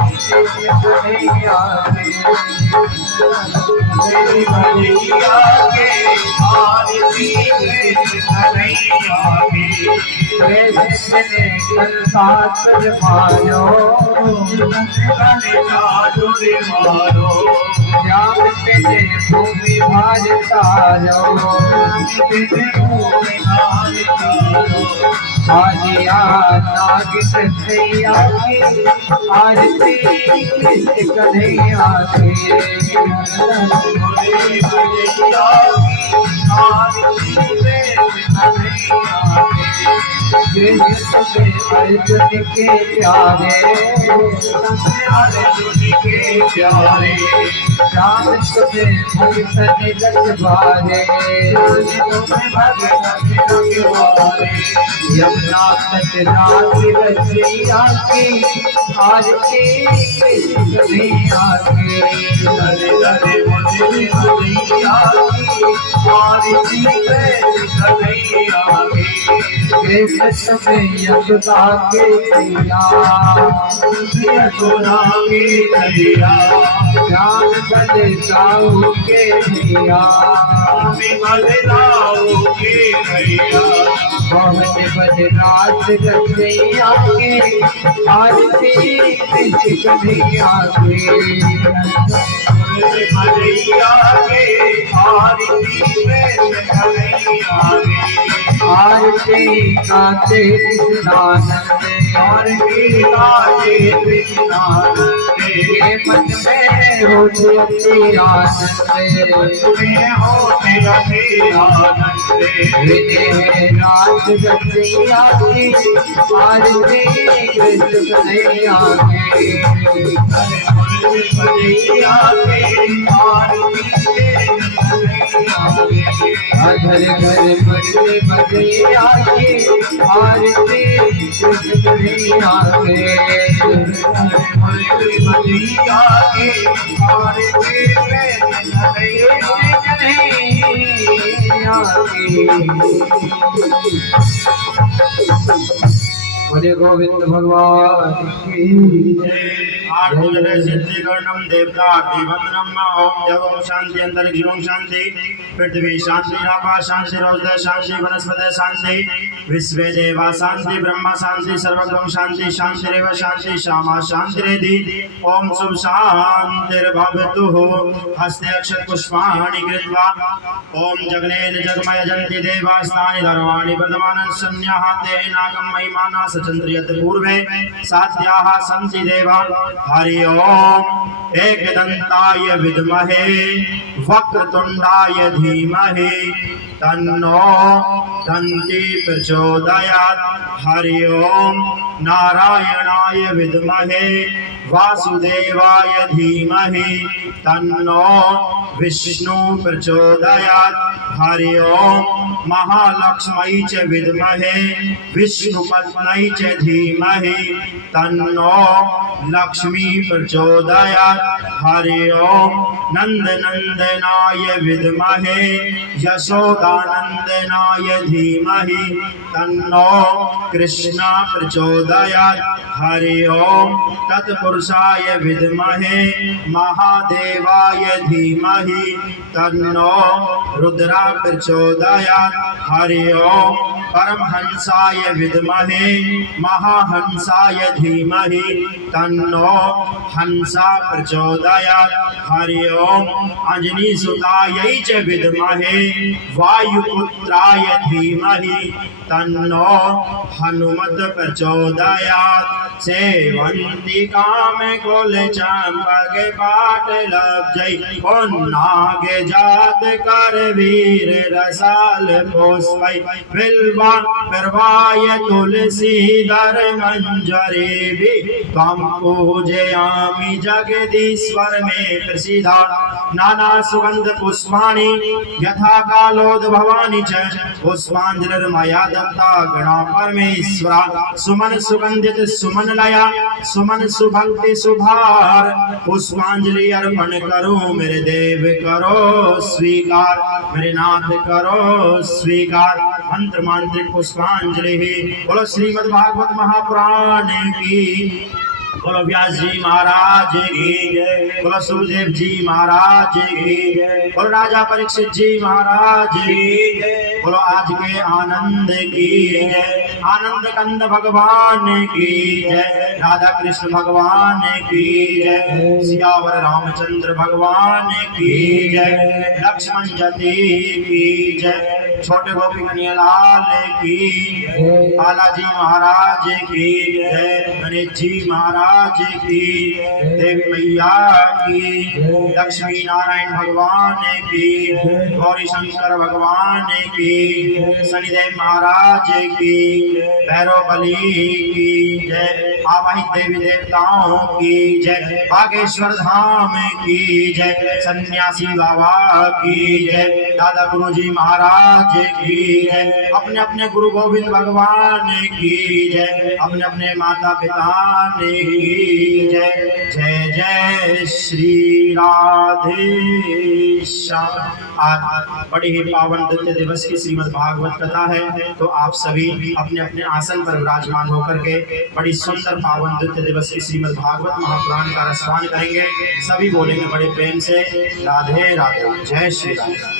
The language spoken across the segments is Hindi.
कन्हैया तेरी मैया के आरती में कन्हैया के कृष्ण ने साथ मारो मारो श्याम तेरे भूमि भार तारो आजिया नाग कन्हैया की आरती कन्हैया की अर्जुन के प्यारे प्यारे राम तुम्हें भगतन रखवारे यमुना तट रात रचैया की आरती कन्हैया की कृष्ण में यमुना के भैया ज्ञान बल जाऊ के भैया बहुत बदराज रचैया के आरती कन्हैया के आरती गाते कृष्णानंद के मन में होते आनंद विजय राज रचैया की आरती कन्हैया घर घर बजले बजैया की आरती कन्हैया बोले गोविंद भगवान की सिद्धिकर्णम देवता वंदनम ओम जगम शांति अंतरिक्षम शांति पृथ्वी शांति आपा शांति रौद्र शांति वनस्पति शांति विश्व देवा शांति ब्रह्मा शांति सर्वगम शांति शांतिरेव शांति श्यामा शांतिरेधि ओम शुभ शांतिर्भवतु हस्ते अक्षत पुष्पाणि कृत्वा ओम जगनेन जगमय जन्ति देवास्तानि धर्माणि वर्धमानं संन्याहाते नागं महिमाना सचन्द्रियत पूर्वे साध्याः सन्ति देवा हरि ओम एकदन्ताय विद्महे वक्रतुण्डाय धीमहि तन्नो दन्ति प्रचोदयात् हरि ओम नारायणाय विद्महे वासुदेवाय धीमहि तन्नो विष्णु प्रचोदयात् हरि ओम महालक्ष्मी च विद्महे विष्णुपत्न्यै च धीमहि तन्नो लक्ष्मी प्रचोदयात् हरि ओम नंदनंदनाय विद्महे यशोदानंदनाय धीमहि तन्नो कृष्ण प्रचोदयात् हरि ओम तत्पुरुषाय विद्महे महादेवाय धीमहि तन्नो रुद्रा प्रचोदयात् हरि ओम परमहंसाय विद्महे महाहंसाय धीमहि तन्नो हंसा प्रचोदयात् हरि ओम अंजनीसुतायै च विद्महे वायुपुत्राय धीमहि तन्नो हनुमत प्रचोदयात् सेवन्ति काम कुल चंपक बाट लब्जै नाग जात कर वीर रसाल पुष्पै बिल्वा प्रवाय तुलसी दर मंजरी भी त्वं पूजयामि जगदीश्वर में प्रसिद्धा नाना सुगंध पुष्पाणि यथा कालोद्भवानि च पुष्पांजलिर्मया दत्ता गणा परमेश्वरा सुमन सुगंधित सुमन लया सुमन सुभक्ति सुभार पुष्पांजलि अर्पण करो मेरे देव करो स्वीकार मेरे नाथ करो स्वीकार मंत्र मांत्रिक पुष्पांजलि बोलो श्रीमद् भागवत महापुराण की बोलो व्यास जी महाराज की जय, बोलो सुखदेव जी महाराज की जय, बोलो राजा परीक्षित जी महाराज की जय, बोलो आज के आनंद की जय, आनंद कंद भगवान की जय, राधा कृष्ण भगवान की जय, सियावर रामचंद्र भगवान की जय, लक्ष्मण जती की जय, छोटे गोपी कन्हैया लाल की जय, बालाजी महाराज की जय, गणेश जी महाराज की, देवी मैया की, लक्ष्मी नारायण भगवान की, गौरी शंकर भगवान की, शनिदेव महाराज की, भैरव बली की जय, आवाहित देवी देवताओं की जय, बागेश्वर धाम की जय, सन्यासी बाबा की जय, दादा गुरु जी महाराज की जय, अपने अपने गुरु गोविंद भगवान की जय, अपने अपने माता पिता की जय, जय जय श्री राधे श्याम। आज बड़ी ही पावन द्वितीय दिवस की श्रीमद् भागवत कथा है, तो आप सभी अपने अपने आसन पर विराजमान होकर के बड़ी सुंदर पावन द्वितीय दिवस की श्रीमद् भागवत महापुराण का रसपान करेंगे। सभी बोलेंगे बड़े प्रेम से राधे राधे, जय श्री राधे।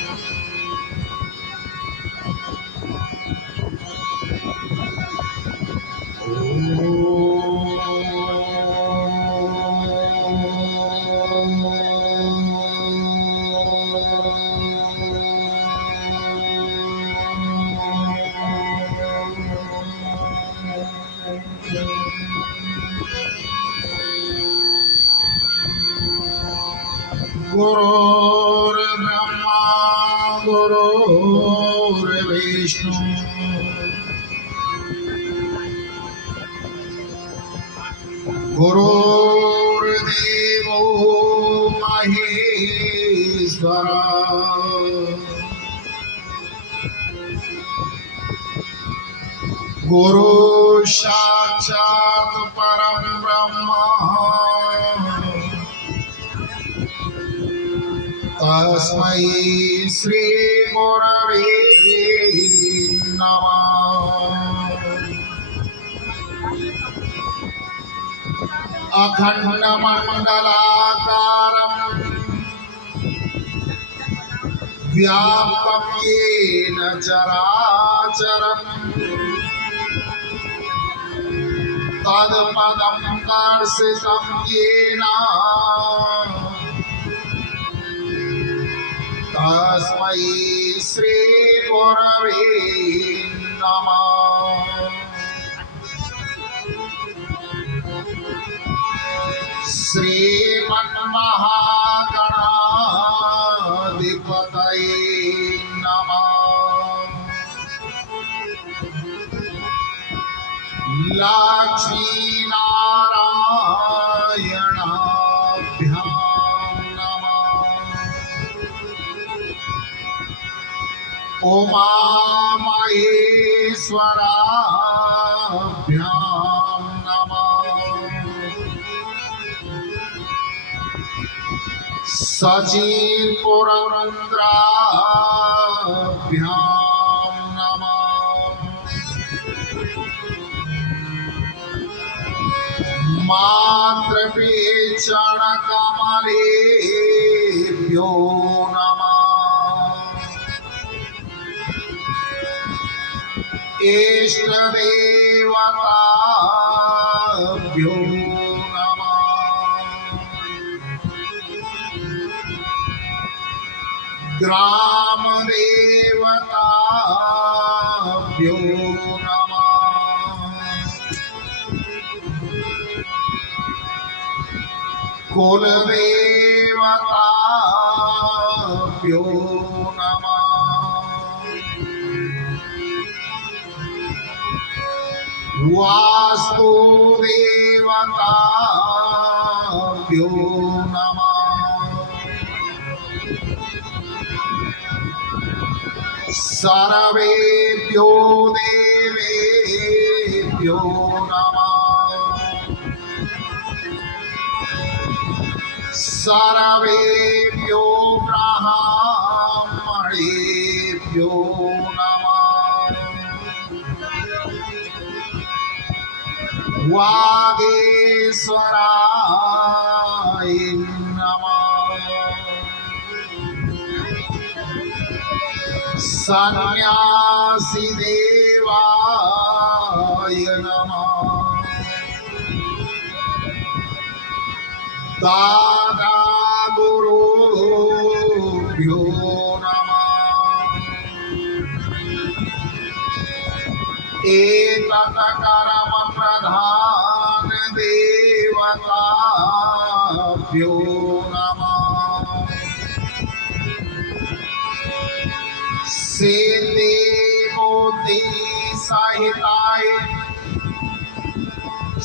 गुरुर्ब्रह्मा गुरुर्विष्णु गुरुर्देवो महेश्वरा गुरु साक्षात् परम ब्रह्मा तस्मै श्री गुरवे नमः। अखंड मंडलाकारं व्याप्तं येन चराचरं तत्पदं दर्शितं येन तस्मै श्री गुरवे नमः। श्रीमन्महागणाधिपतये नमः। लक्ष्मीनारायणाभ्यां नमः। उमामहेश्वराभ्यां नमः। सचिपुरन्द्राभ्यां नमः। मातृपेचणकमलेभ्यो नमः। इष्टदेवताभ्यो नमः। ग्रामदेवताभ्यो नमः। कुलदेवताभ्यो नमः। वास्तुदेवताभ्यो नमः। सर्वेभ्यो देवेभ्यो नमः। सर्वेभ्यो ब्राह्मणेभ्यो नमः। वागेश्वरेभ्यो सर्वेश्वराय नमः। सन्यासी देवाय नमः। दादा गुरुभ्यो नमः। एतत् कर्म प्रधान देवताभ्यो नमः। सिद्धि बुद्धि सहिताय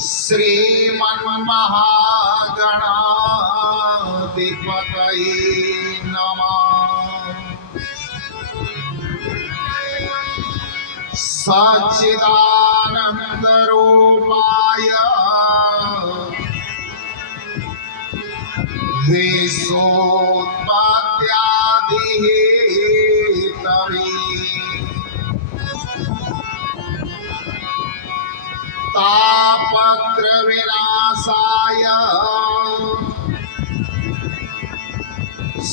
श्रीमन्महागणाधिपतये नमः। सच्चिदानन्दरूपाय विश्वोत्पत्त्यादिहेतवे तापत्रविनाशाय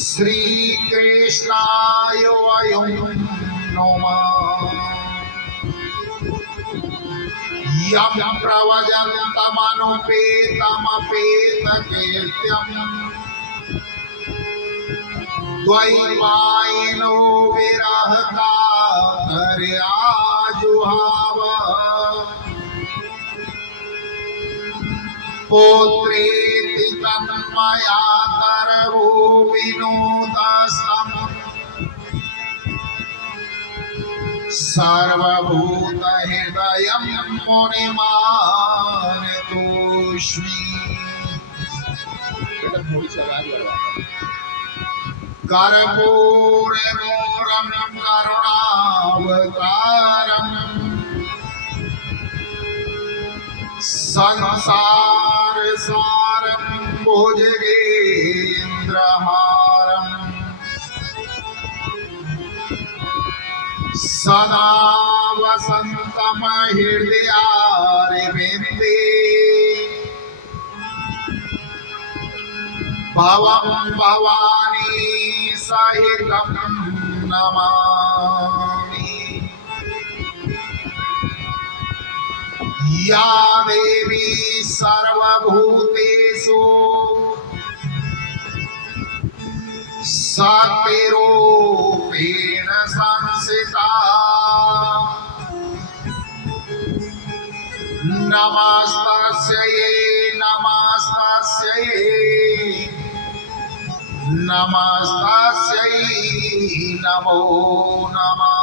श्रीकृष्णाय वयं नमः। यं प्रव्रजन्तमनुपेतमपेतकीर्त्यम् द्वैपायनो विरहकातर्याजुहाव पुत्रेति तन्मया तरवो विनोदस्तम् सर्वभूतहृदयं मुनिमानतोऽस्मि। कर्पूरगौरं करुणावतारम् संसारसारं भुजगेन्द्रहारम् सदा वसन्तं हृदयारविन्दे भवं भवानी सहितं नमामि। या देवी सर्वभूतेषु शक्तिरूपेण संस्थिता नमस्तस्यै नमस्तस्यै नमस्तस्यै नमो नमः।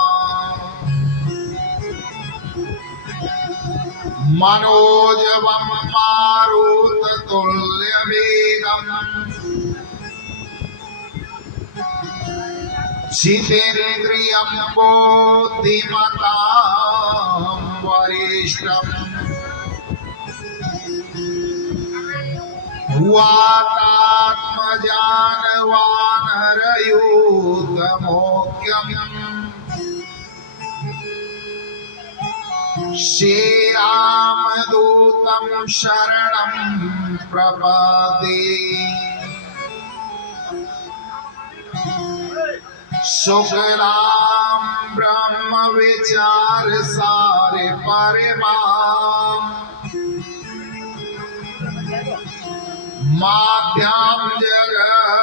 मनोजवं मारुततुल्यवेगम् जितेन्द्रियं बुद्धिमतां वरिष्ठम् वातात्मजानवानरयूतमोक्ष्यम् श्रीरामदूतं शरणं प्रपद्ये। शुक्लां ब्रह्मविचारसारे परिमाम् माभ्यां जगद्व्यापिनी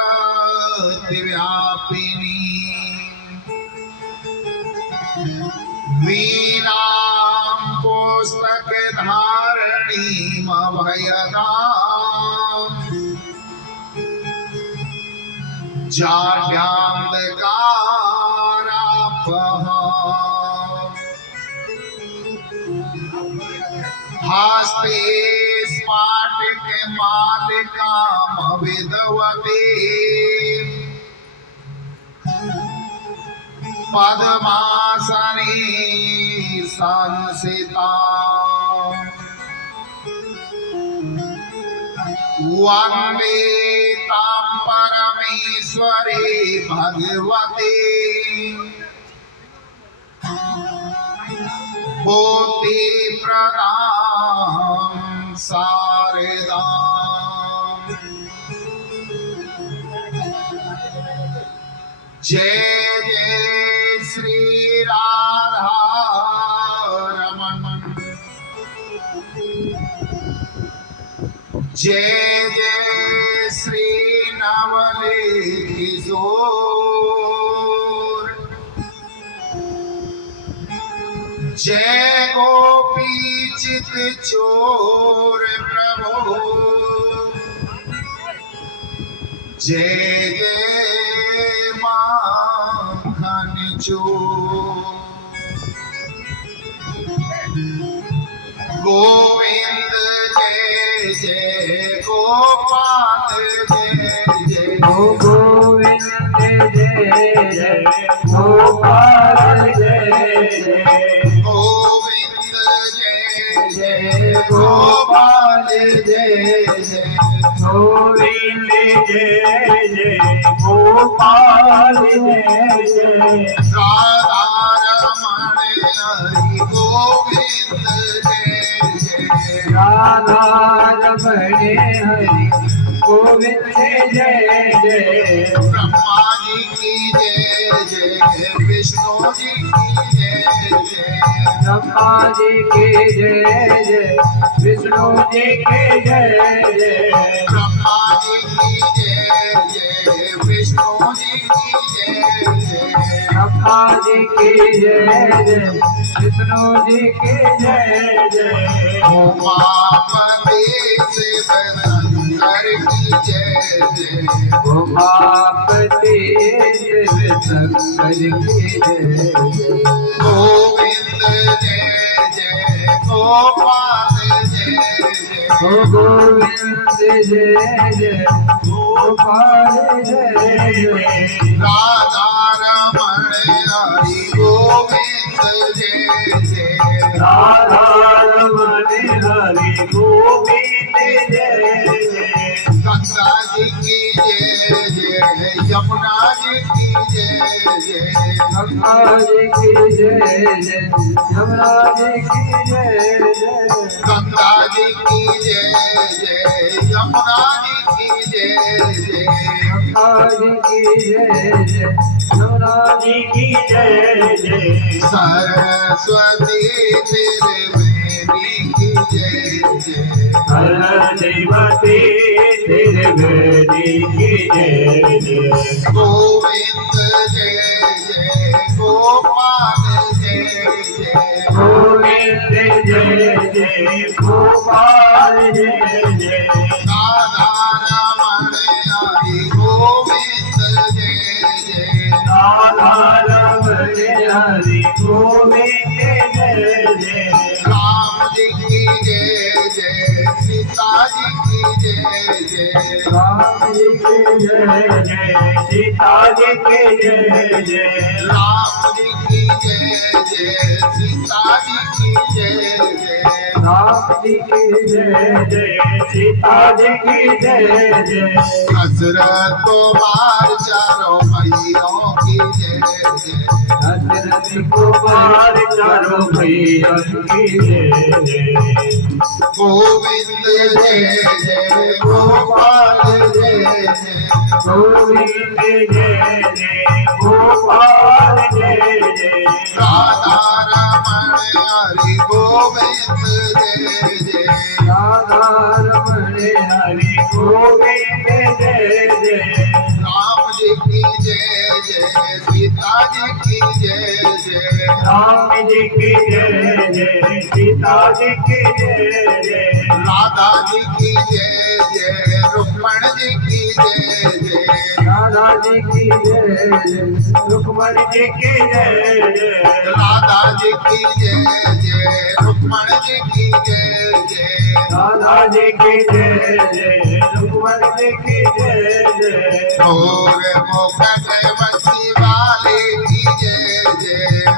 वीणां पुस्तकधारिणीमभयदाम् जाड्यान्धकारापहाम् हस्ते स्फाटिकमालिकामविधवते पद्मासने संस्थिता वन्दे तां परमेश्वरे भगवते बुद्धिप्रदां सार वरदान। जय जय श्री राधा रमण, जय जय श्री नवले किशोर, जय गोपी चित चोर प्रभो, जय जय माखन चोर। गोविंद जय जय गोपाल जय जय गोविंद जय जय गोपाल जय जय गोविंद जय जय गोपाल जय जय गोविंद जय जय गोपाल जय जय राधा रमण हरि गोविंद जय जय राधा रमण हरि गोविंद जय जय ब्रह्मा जी की जय जय विष्णु जी की जय जय ब्रह्मा जी की जय जय विष्णु जी की जय जय ब्रह्मा जी की जय जय विष्णु जी की जय जय ब्रह्मा जी की जय जय विष्णु जी की जय जय उमापति शिव शंकर की जय जय उमापति शिव शंकर की जय जय गोविंद जय जय गोपाल जय जय गोविंद जय जय गोपाल जय जय राधा रमण हरि गोविंद जय जय राधा रमण हरि गोविंद जय जय गंगा जी की जय जय यमुना जी की जय जय गंगा जी की जय जय यमुना जी की जय जय गंगा जी की जय जय यमुना जी की जय जय गंगा जी की जय जय यमुना जी की जय जय सरस्वती त्रिवेणी की जय जय सरस्वती त्रिवेणी की जय जय गोविंद जय जय गोपाल जय जय गोविंद जय जय गोपाल जय जय राधा रमण हरि गोविंद जय जय राधा रमण हरि गोविंद जय जय राम जी की जय जय सीता जी की जय जय राम जी की जय जय सीता जी की जय जय राम जी की जय जय सीता जी की जय जय राम जी की जय जय सीता जी की जय जय हजरत कुमार चारों भैयों की जय जय हजरत कुमार चारों भैया की जय जय गोविंद जय जय गोपाल जय जय गोविंद जय जय गोपाल जय जय राधा रमण हरि गोविंद जय जय राधा रमण हरि गोविंद जय जय राम जी की जय जय सीता जी की जय जय राम जी की जय जय सीता जी की जय जय राधा जी की जय जय रुक्मण जी की जय जय राधा जी की जय जय रुक्मण जी की जय जय राधा जी की जय जय रुक्मण जी की जय जय राधा जी की जय जय रुक्मण जी की जय जय और मुकुट बंसी वाले की जय जय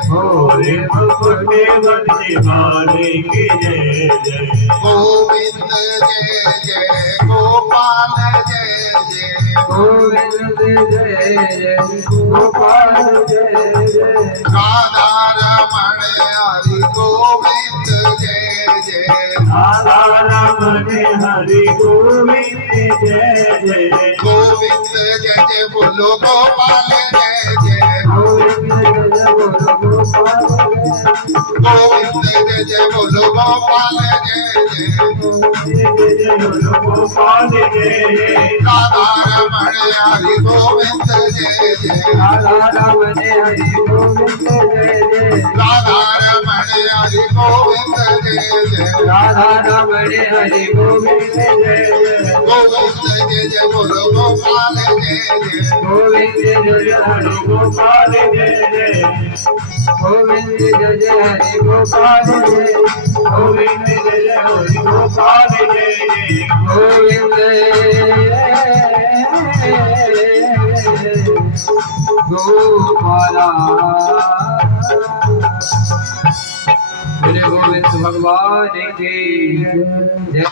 भोरे मुकुट बंसी वाले की जय जय गोविंद जय जय गोपाल जय जय गोविंद जय जय गोपाल जय जय राधा रमण हरि गोविंद जय जय राधा रमण हरि गोविंद जय जय गोविंद जय जय बोलो गोपाल जय जय गोविंद जय बोलो गोपाल गोविंद जय जय बोलो गोपाल जय जय जय बोलो गोपाल जय जय राधा रमण हरि गोविंद जय जय राधा रमण हरि गोविंद जय जय राधा रमण हरि गोविंद जय जय राधा रमण हरि गोविंद जय जय गोविंद जय जय बोलो गोपाल जय जय गोविंद जय हरि गोपाल जय जय गोविंद जय हरि गोपाल जय गोविंद जय हरि गोपाल जय जय गोविंद गोपाला मेरे गोविंद भगवान की जय।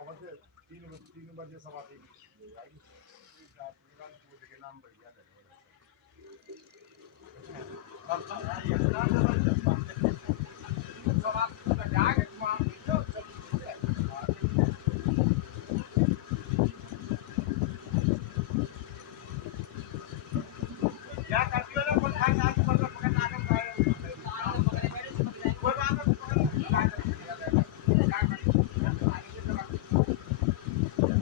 আমাদের 3 নম্বর যে সমাধি নাম बढ़िया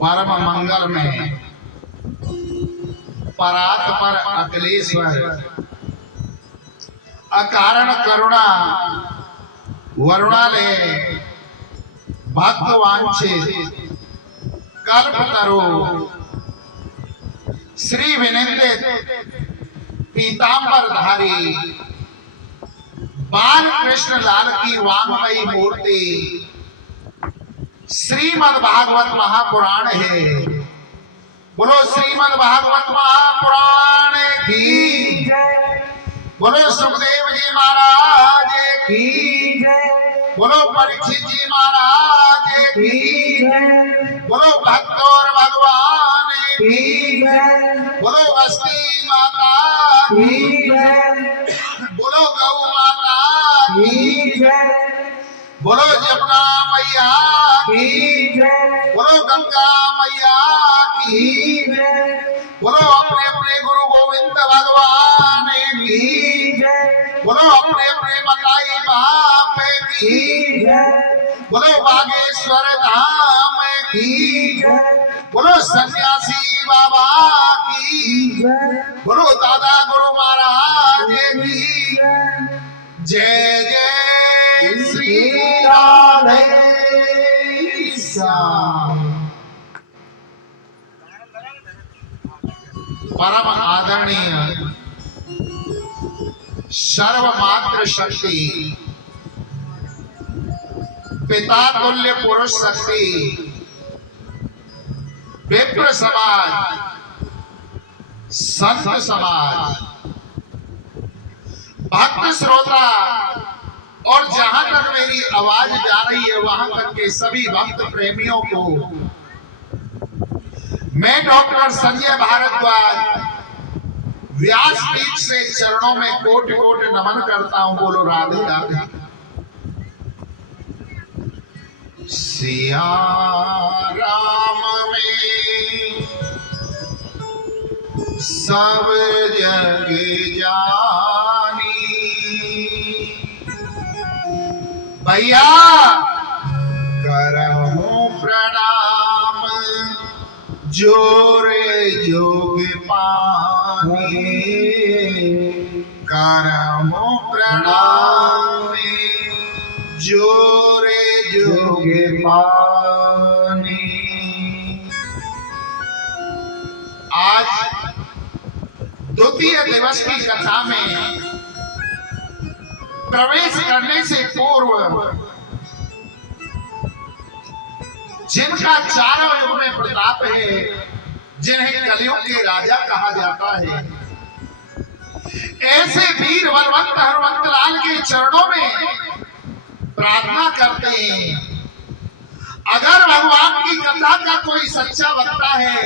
परम मंगल में परात पर अखिलेश्वर अकारण करुणा वरुणालय भक्तवांछित कल्पतरु श्री विनिंदित पीतांबरधारी बाल कृष्ण लाल की वांगमयी मूर्ति श्रीमद् भागवत महापुराण है। बोलो श्रीमद् भागवत महापुराण की जय बोलो सुखदेव जी महाराज की जय बोलो परीक्षित जी महाराज की जय बोलो भक्तोर भगवान की जय बोलो बस्ती माता की जय बोलो गौ माता की जय बोलो जमुना मैया की जय बोलो गंगा मैया की जय बोलो अपने अपने गुरु गोविंद भगवान की जय बोलो अपने अपने मताई बाप की जय बोलो बागेश्वर धाम की जय बोलो सन्यासी बाबा की जय बोलो दादा गुरु महाराज की जय जय श्री राधे श्याम। परम आदरणीय सर्वमात्र शक्ति पिता तुल्य पुरुष शक्ति विप्र समाज संत समाज भक्त श्रोता और जहां तक मेरी आवाज जा रही है वहां तक के सभी भक्त प्रेमियों को मैं डॉक्टर संजय भारद्वाज व्यासपीठ से चरणों में कोटि कोटि नमन करता हूं। बोलो राधे राधे। सिया राम में सब जग जानी भैया करहूं प्रणाम जोरे जोग पानी करहूं प्रणाम जोरे जोग पानी। आज द्वितीय दिवस की कथा में प्रवेश करने से पूर्व जिनका चारों युग में प्रताप है, जिन्हें कलयुग के राजा कहा जाता है, ऐसे वीर बलवंत हनुमंत लाल के चरणों में प्रार्थना करते हैं। अगर भगवान की कथा का कोई सच्चा वक्ता है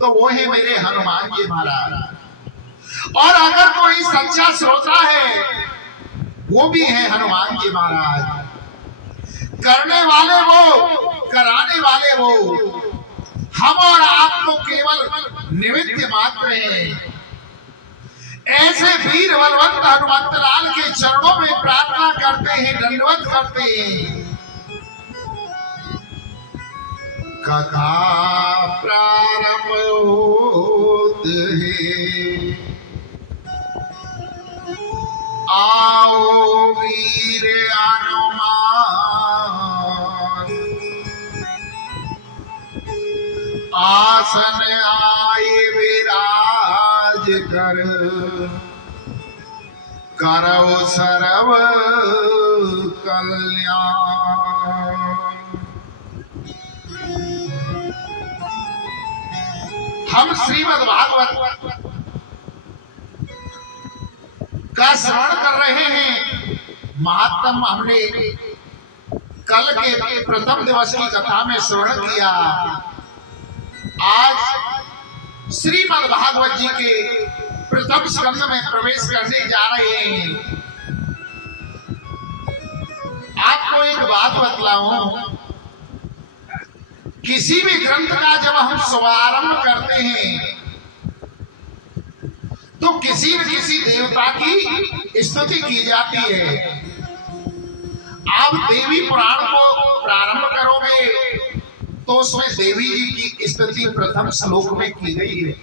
तो वो है मेरे हनुमान जी महाराज, और अगर कोई सच्चा श्रोता है वो भी है हनुमान जी महाराज। करने वाले वो, कराने वाले वो, हम और आप तो केवल निमित्त मात्र हैं। ऐसे वीर बलवंत हनुमंत लाल के चरणों में प्रार्थना करते हैं, दंडवत करते हैं। कथा प्रारंभ होत है, आओ वीर हनुमान, आसन आए विराज कर, करौ सर्व कल्याण। हम श्रीमद् भागवत का श्रवण कर रहे हैं। महात्म हमने कल के प्रथम दिवस की कथा में श्रवण किया। आज श्रीमद् भागवत जी के प्रथम स्कंद में प्रवेश करने जा रहे हैं। आपको एक बात बतलाऊं, किसी भी ग्रंथ का जब हम शुभारंभ करते हैं तो किसी न किसी देवता की स्तुति की जाती है। आप देवी पुराण को प्रारंभ करोगे तो उसमें देवी जी की स्तुति प्रथम श्लोक में की गई है।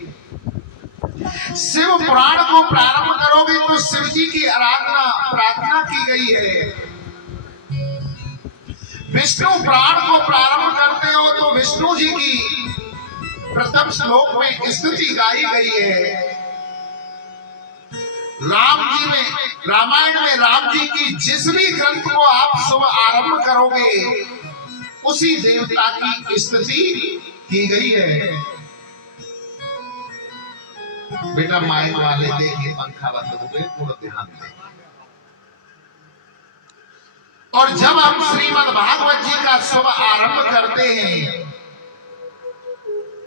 शिव पुराण को प्रारंभ करोगे तो शिव जी की आराधना प्रार्थना की गई है। विष्णु पुराण को प्रारंभ करते हो तो विष्णु जी की प्रथम श्लोक में स्तुति गाई गई है। राम जी में, रामायण में राम जी की जिस भी ग्रंथ को आप शुभ आरंभ करोगे उसी देवता की स्तुति की गई है। बेटा माइक वाले देखिए, पंखा बंद हो गए, थोड़ा ध्यान दें। और जब हम श्रीमद् भागवत जी का शुभ आरंभ करते हैं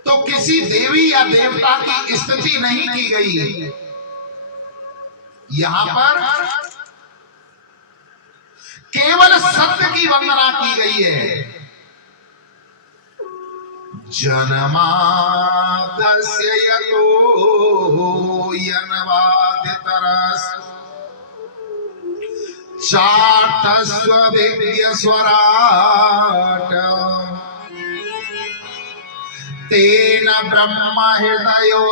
तो किसी देवी या देवता की स्तुति नहीं की गई। यहां पर केवल सत्य की वंदना की गई है। जन्माद्यस्य यतो यन्वादितरस् चार्थस्वभिज्ञ स्वराट तेन ब्रह्म हृदयो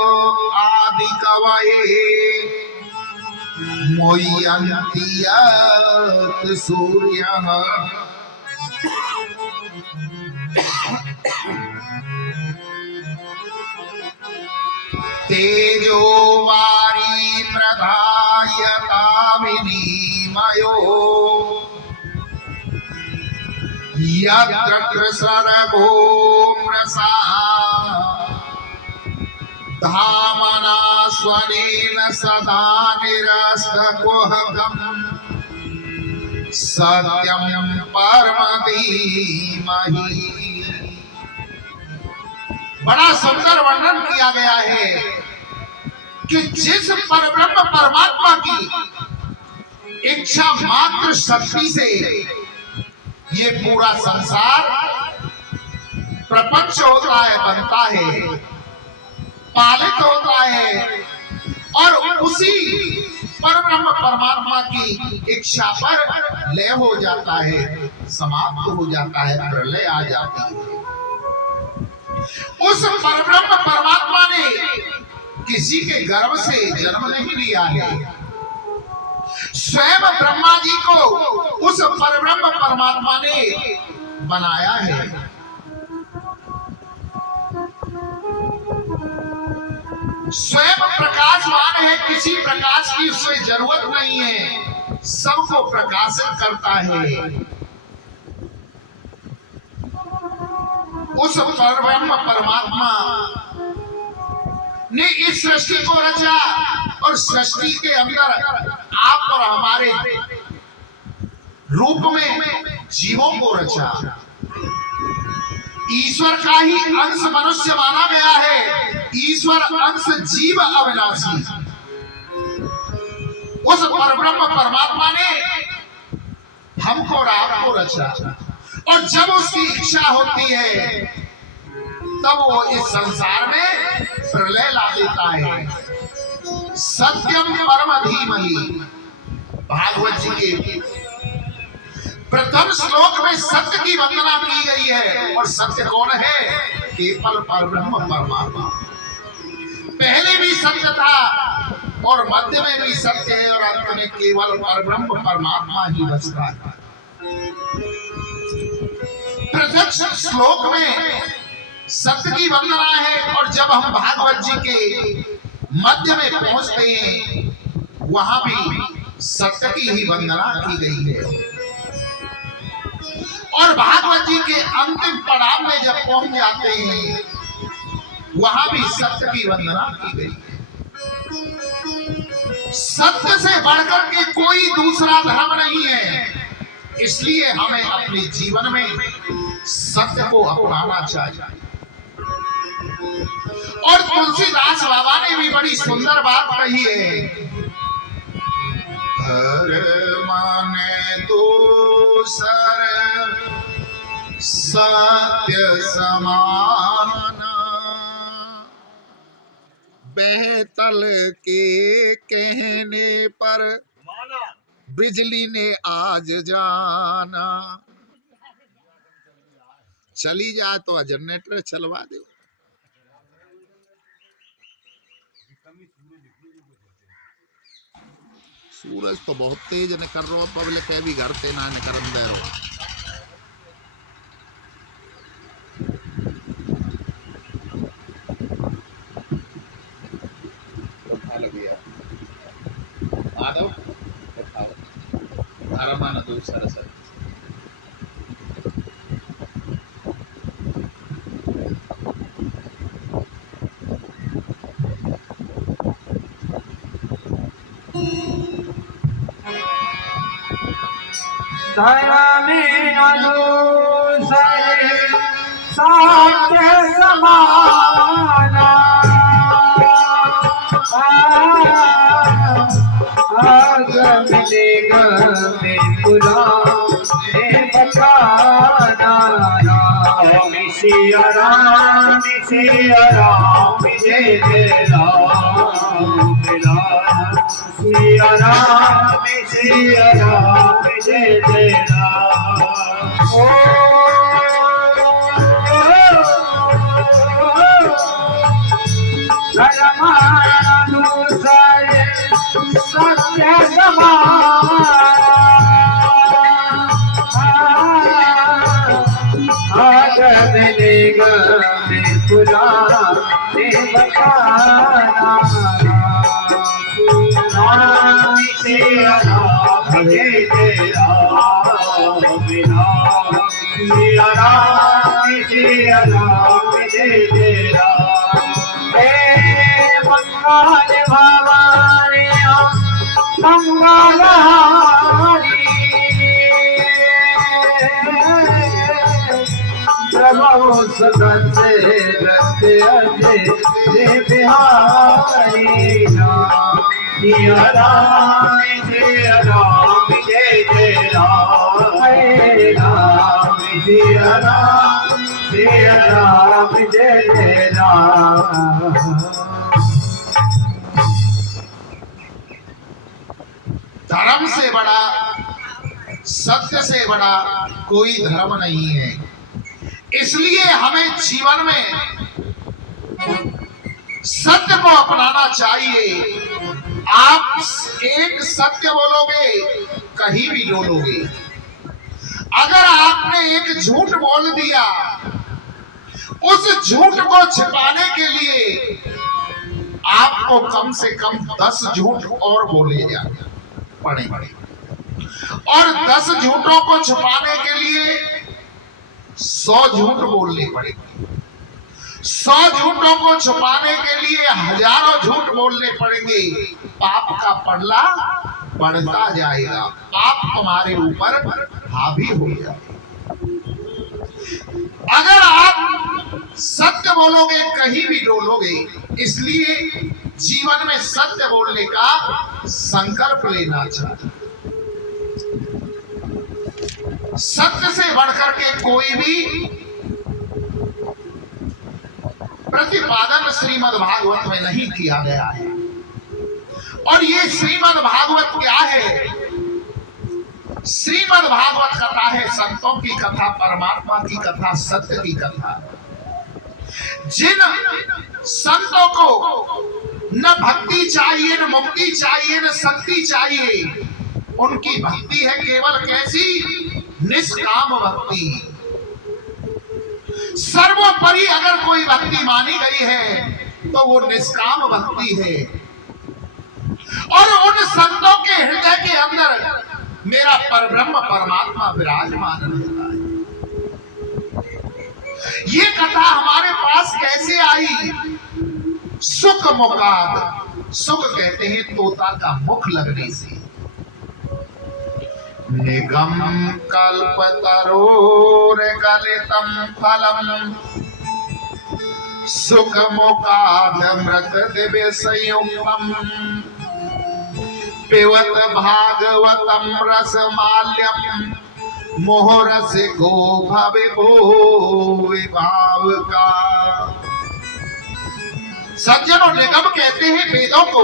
आदि कवये मुह्यन्ति यत् सूर्यः तेजो वारी प्रधायता विनिमयो यत्र कृसर्गो मृषा धामना स्वनेन सदा निरस्तकुहकम् सत्यं परम धीमहि। बड़ा सुंदर वर्णन किया गया है कि जिस परब्रह्म परमात्मा की इच्छा मात्र शक्ति से ये पूरा संसार प्रपंच होता है, बनता है, पालित होता है, और उसी परब्रह्म परमात्मा की इच्छा पर लय हो जाता है, समाप्त हो जाता है, प्रलय आ जाती है। उस परब्रह्म परमात्मा ने किसी के गर्भ से जन्म नहीं लिया है। स्वयं ब्रह्मा जी को उस परब्रह्म परमात्मा ने बनाया है। स्वयं प्रकाशवान है, किसी प्रकाश की उससे जरूरत नहीं है। सबको प्रकाशित करता है। उस परब्रह्म परमात्मा ने इस सृष्टि को रचा और सृष्टि के अंदर आप और हमारे रूप में जीवों को रचा। ईश्वर का ही अंश मनुष्य माना गया है, ईश्वर अंश जीव अविनाशी। उस परब्रह्म परमात्मा ने हमको और आपको रचा और जब उसकी इच्छा होती है तब वो इस संसार में प्रलय ला देता है। सत्यम परम धीमहि, भागवत जी के प्रथम श्लोक में सत्य की वंदना की गई है। और सत्य कौन है? केवल परब्रह्म परमात्मा। पहले भी सत्य था और मध्य में भी सत्य है और अंत में केवल परब्रह्म परमात्मा ही बचता है। प्रत्यक्ष श्लोक में सत्य की वंदना है और जब हम भागवत जी के मध्य में पहुंचते हैं वहां भी सत्य की ही वंदना की गई है। और भागवत जी के अंतिम पड़ाव में जब पहुंच जाते हैं वहां भी सत्य की वंदना की गई है। सत्य से बढ़कर के कोई दूसरा धर्म नहीं है, इसलिए हमें अपने जीवन में सत्य को अपनाना चाहिए। और तुलसीदास बाबा ने भी बड़ी सुंदर बात कही है, माने दूसर सत्य समान, बेहतल के कहने पर बिजली ने आज जाना। चली जाए तो जनरेटर चलवा दो। सूरज तो बहुत तेज न कर रहा, पब्लिक है भी घर से ना न करम दे रहा। धर्मी दूसरे सत्य समाना, आगम निगम पुराने बताना। सिया राम जय जय राम, सिया राम जय जय राम। ओ धर्मानुसार सत्य समाना, आगम निगम पुराने बताना। सिया राम जय जय राम, सिया राम जय जय राम। हे मंगल भवानी मंगलहारी, प्रभु सदन से रखे अजय बिहारी। सिया राम जय जय राम, हे राम सिया राम जय जय राम। धर्म से बड़ा, सत्य से बड़ा कोई धर्म नहीं है। इसलिए हमें जीवन में सत्य को अपनाना चाहिए। आप एक सत्य बोलोगे कहीं भी डोलोगे। अगर आपने एक झूठ बोल दिया, उस झूठ को छिपाने के लिए आपको कम से कम 10 झूठ और बोले जाए पड़े। और 10 झूठों को छुपाने के लिए 100 झूठ बोलने पड़ेंगे। 100 झूठों को छुपाने के लिए हजारों झूठ बोलने पड़ेंगे। पाप का पड़ला बढ़ता जाएगा, पाप तुम्हारे ऊपर हावी हो जाएगा। अगर आप सत्य बोलोगे कहीं भी डोलोगे, इसलिए जीवन में सत्य बोलने का संकल्प लेना चाहिए। सत्य से बढ़कर के कोई भी प्रतिपादन श्रीमद् भागवत में नहीं किया गया है। और ये श्रीमद् भागवत क्या है? श्रीमद् भागवत कथा है संतों की कथा, परमात्मा की कथा, सत्य की कथा। जिन संतों को न भक्ति चाहिए, न मुक्ति चाहिए, न शक्ति चाहिए, उनकी भक्ति है केवल कैसी? निष्काम भक्ति। सर्वोपरि अगर कोई भक्ति मानी गई है तो वो निष्काम भक्ति है। और उन संतों के हृदय के अंदर मेरा परब्रह्म परमात्मा विराजमान रहता है। ये कथा हमारे पास कैसे आई? सुख मुखाद, सुख कहते हैं तोता का मुख लगने से। निगम कल्पतरोर गलितम फलम सुख मुखाद मृत दिव्य संयुक्तम पिबत भागवतम रसमाल्यम मोहरस गो भवे भो विभाव का। सज्जनों, निगम कहते हैं वेदों को,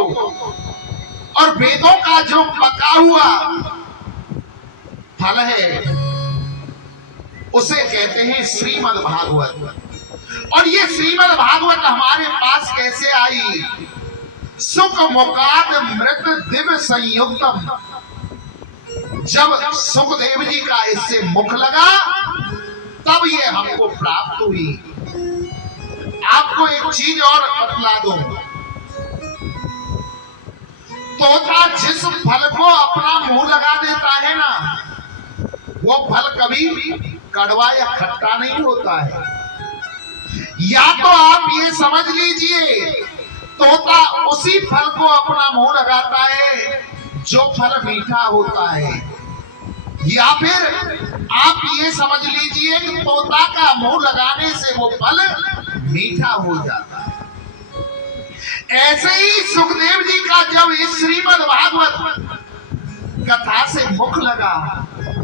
और वेदों का जो पका हुआ फल है उसे कहते हैं श्रीमद् भागवत। और ये श्रीमद् भागवत हमारे पास कैसे आई? सुख मुखाद मृत दिव्य संयुक्तम। जब सुखदेव जी का इससे मुख लगा तब ये हमको प्राप्त हुई। आपको एक चीज और बतला दूं, तोता जिस फल को अपना मुंह लगा देता है ना, वो फल कभी कड़वा या खट्टा नहीं होता है। या तो आप ये समझ लीजिए, तोता उसी फल को अपना मुंह लगाता है जो फल मीठा होता है, या फिर आप ये समझ लीजिए कि तोता का मुंह लगाने से वो फल मीठा हो जाता है। ऐसे ही सुखदेव जी का जब इस श्रीमद् भागवत कथा से मुख लगा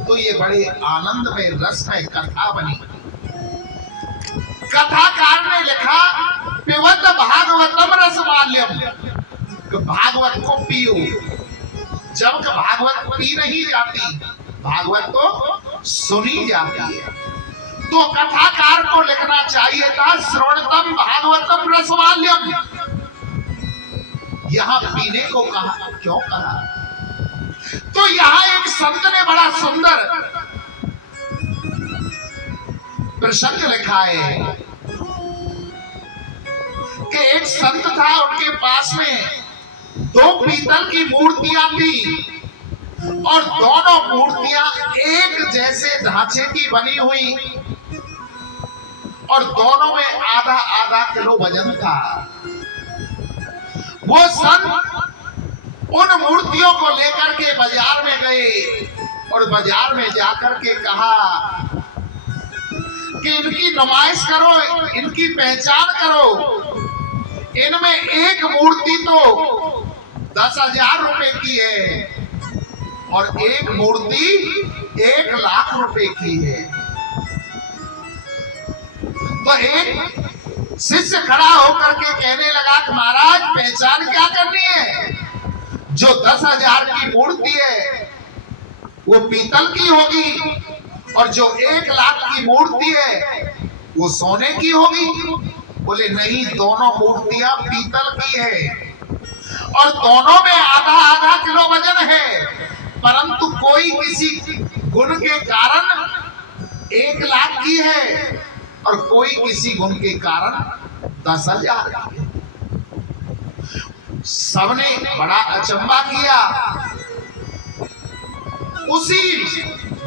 तो ये बड़े आनंद में रस में कथा बनी। कथाकार ने लिखा पिबत भागवतम रसमाल्यम, भागवत को पियो। जब भागवत पी नहीं जाती, भागवत तो सुनी जाती है। तो कथाकार को लिखना चाहिए था श्रवणतम भागवतम रसमाल्यम। यहां पीने को कहा, क्यों कहा? तो यहां एक संत ने बड़ा सुंदर प्रसंग लिखा है कि एक संत था, उनके पास में 2 पीतल की मूर्तियां थी और दोनों मूर्तियां एक जैसे ढांचे की बनी हुई और दोनों में आधा आधा किलो वजन था। वो संत उन मूर्तियों को लेकर के बाजार में गए और बाजार में जाकर के कहा कि इनकी नुमाइश करो, इनकी पहचान करो। इनमें एक मूर्ति तो 10,000 रुपए की है और एक मूर्ति 1 लाख रुपए की है। तो एक शिष्य खड़ा होकर के कहने लगा कि महाराज, पहचान क्या करनी है? जो 10,000 की मूर्ति है वो पीतल की होगी और जो 1 लाख की मूर्ति है वो सोने की होगी। बोले नहीं, दोनों मूर्तियां पीतल की है और दोनों में आधा आधा किलो वजन है, परंतु कोई किसी गुण के कारण 1 लाख की है और कोई किसी गुण के कारण 10,000 की है। सबने बड़ा अचंभा किया। उसी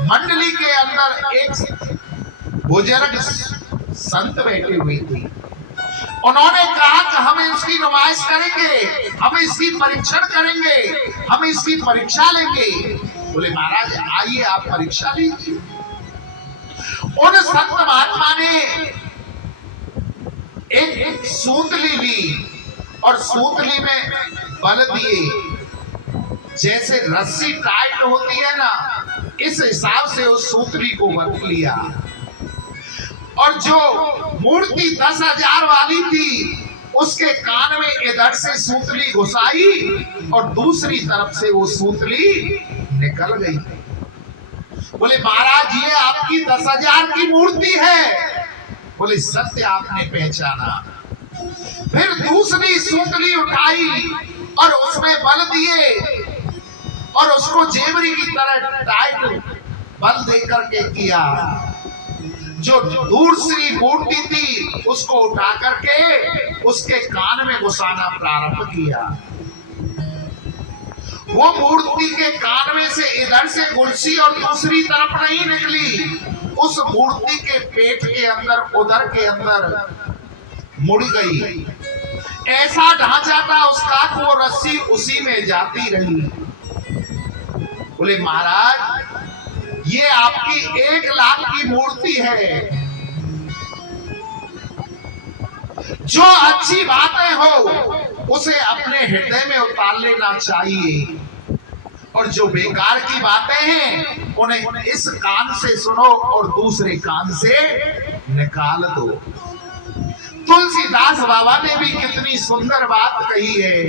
मंडली के अंदर एक बुजुर्ग संत बैठे हुए थे। उन्होंने कहा कि हम इसकी नुमाइश करेंगे, हम इसकी परीक्षण करेंगे, हम इसकी परीक्षा लेंगे। बोले महाराज आइए आप परीक्षा लीजिए। उन संत महात्मा ने एक सूतली ली और सूतली में बल दिए, जैसे रस्सी टाइट होती है ना, इस हिसाब से उस सूतली को बंध लिया। और जो मूर्ति 10,000 वाली थी उसके कान में इधर से सूतली घुसाई और दूसरी तरफ से वो सूतली निकल गई। बोले महाराज ये आपकी 10,000 की मूर्ति है। बोले सत्य आपने पहचाना। फिर दूसरी सूतली उठाई और उसमें बल दिए और उसको जेवरी की तरह टाइट बल देकर के किया। जो दूसरी मूर्ति थी उसको उठा करके उसके कान में घुसाना प्रारंभ किया। वो मूर्ति के कान में से इधर से गुलसी और दूसरी तरफ नहीं निकली, उस मूर्ति के पेट के अंदर उधर के अंदर मुड़ गई। ऐसा ढांचा था उसका कि वो रस्सी उसी में जाती रही। बोले महाराज ये आपकी 1 लाख की मूर्ति है। जो अच्छी बातें हो उसे अपने हृदय में उतार लेना चाहिए और जो बेकार की बातें हैं उन्हें इस कान से सुनो और दूसरे कान से निकाल दो। तुलसीदास बाबा ने भी कितनी सुंदर बात कही है।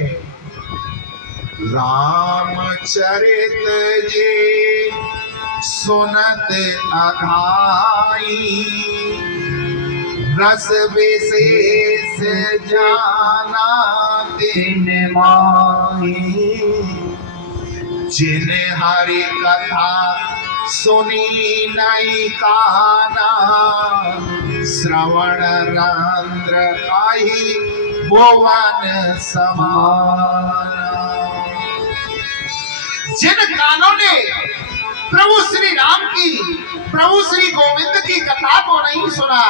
रामचरित जी सुनत अघाई, रस विशेष जाना दिन माही। जिन हरि कथा सुनी नहीं काना, श्रवण रंध्र आई भुवन समाना। जिन कानों ने प्रभु श्री राम की, प्रभु श्री गोविंद की कथा को नहीं सुना,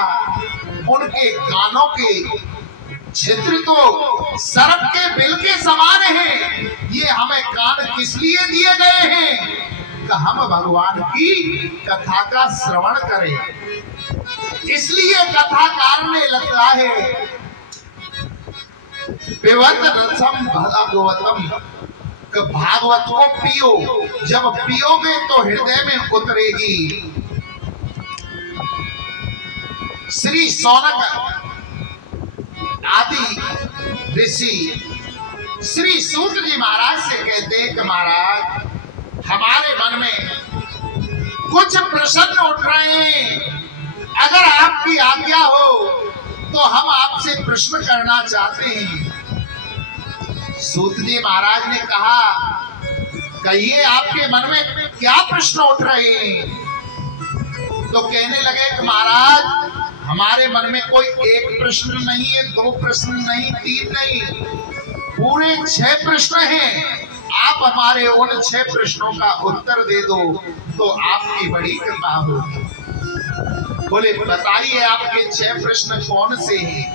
उनके कानों के छिद्र तो सर्प के बिल के समान हैं। ये हमें कान किस लिए दिए गए हैं कि हम भगवान की कथा का श्रवण करें। इसलिए कथाकार ने लिखा है पिबत रसम भागवतम, भागवत को पियो, जब पियोगे तो हृदय में उतरेगी। श्री सौनक आदि ऋषि श्री सूत जी महाराज से कहते हैं कि महाराज हमारे मन में कुछ प्रश्न उठ रहे हैं, अगर आपकी आज्ञा हो तो हम आपसे प्रश्न करना चाहते हैं। सूत जी महाराज ने कहा कहिए आपके मन में क्या प्रश्न उठ रहे हैं। तो कहने लगे कि महाराज हमारे मन में कोई एक प्रश्न नहीं है, 2 प्रश्न नहीं, 3 नहीं, पूरे 6 प्रश्न हैं। आप हमारे उन 6 प्रश्नों का उत्तर दे दो तो आपकी बड़ी कृपा होगी। बोले बताइए आपके 6 प्रश्न कौन से हैं।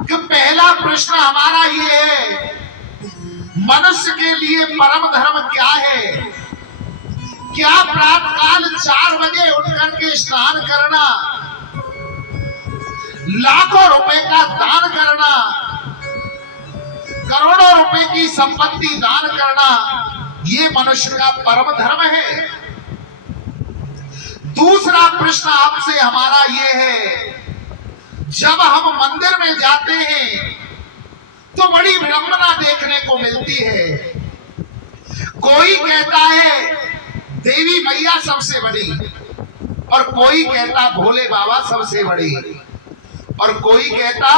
कि पहला प्रश्न हमारा ये है, मनुष्य के लिए परम धर्म क्या है। क्या प्रातःकाल 4 बजे उठ करके स्नान करना, लाखों रुपए का दान करना, करोड़ों रुपए की संपत्ति दान करना, ये मनुष्य का परम धर्म है। दूसरा प्रश्न आपसे हमारा ये है, जब हम मंदिर में जाते हैं तो बड़ी विडंबना देखने को मिलती है। कोई कहता है देवी मैया सबसे बड़ी, और कोई कहता भोले बाबा सबसे बड़ी, और कोई कहता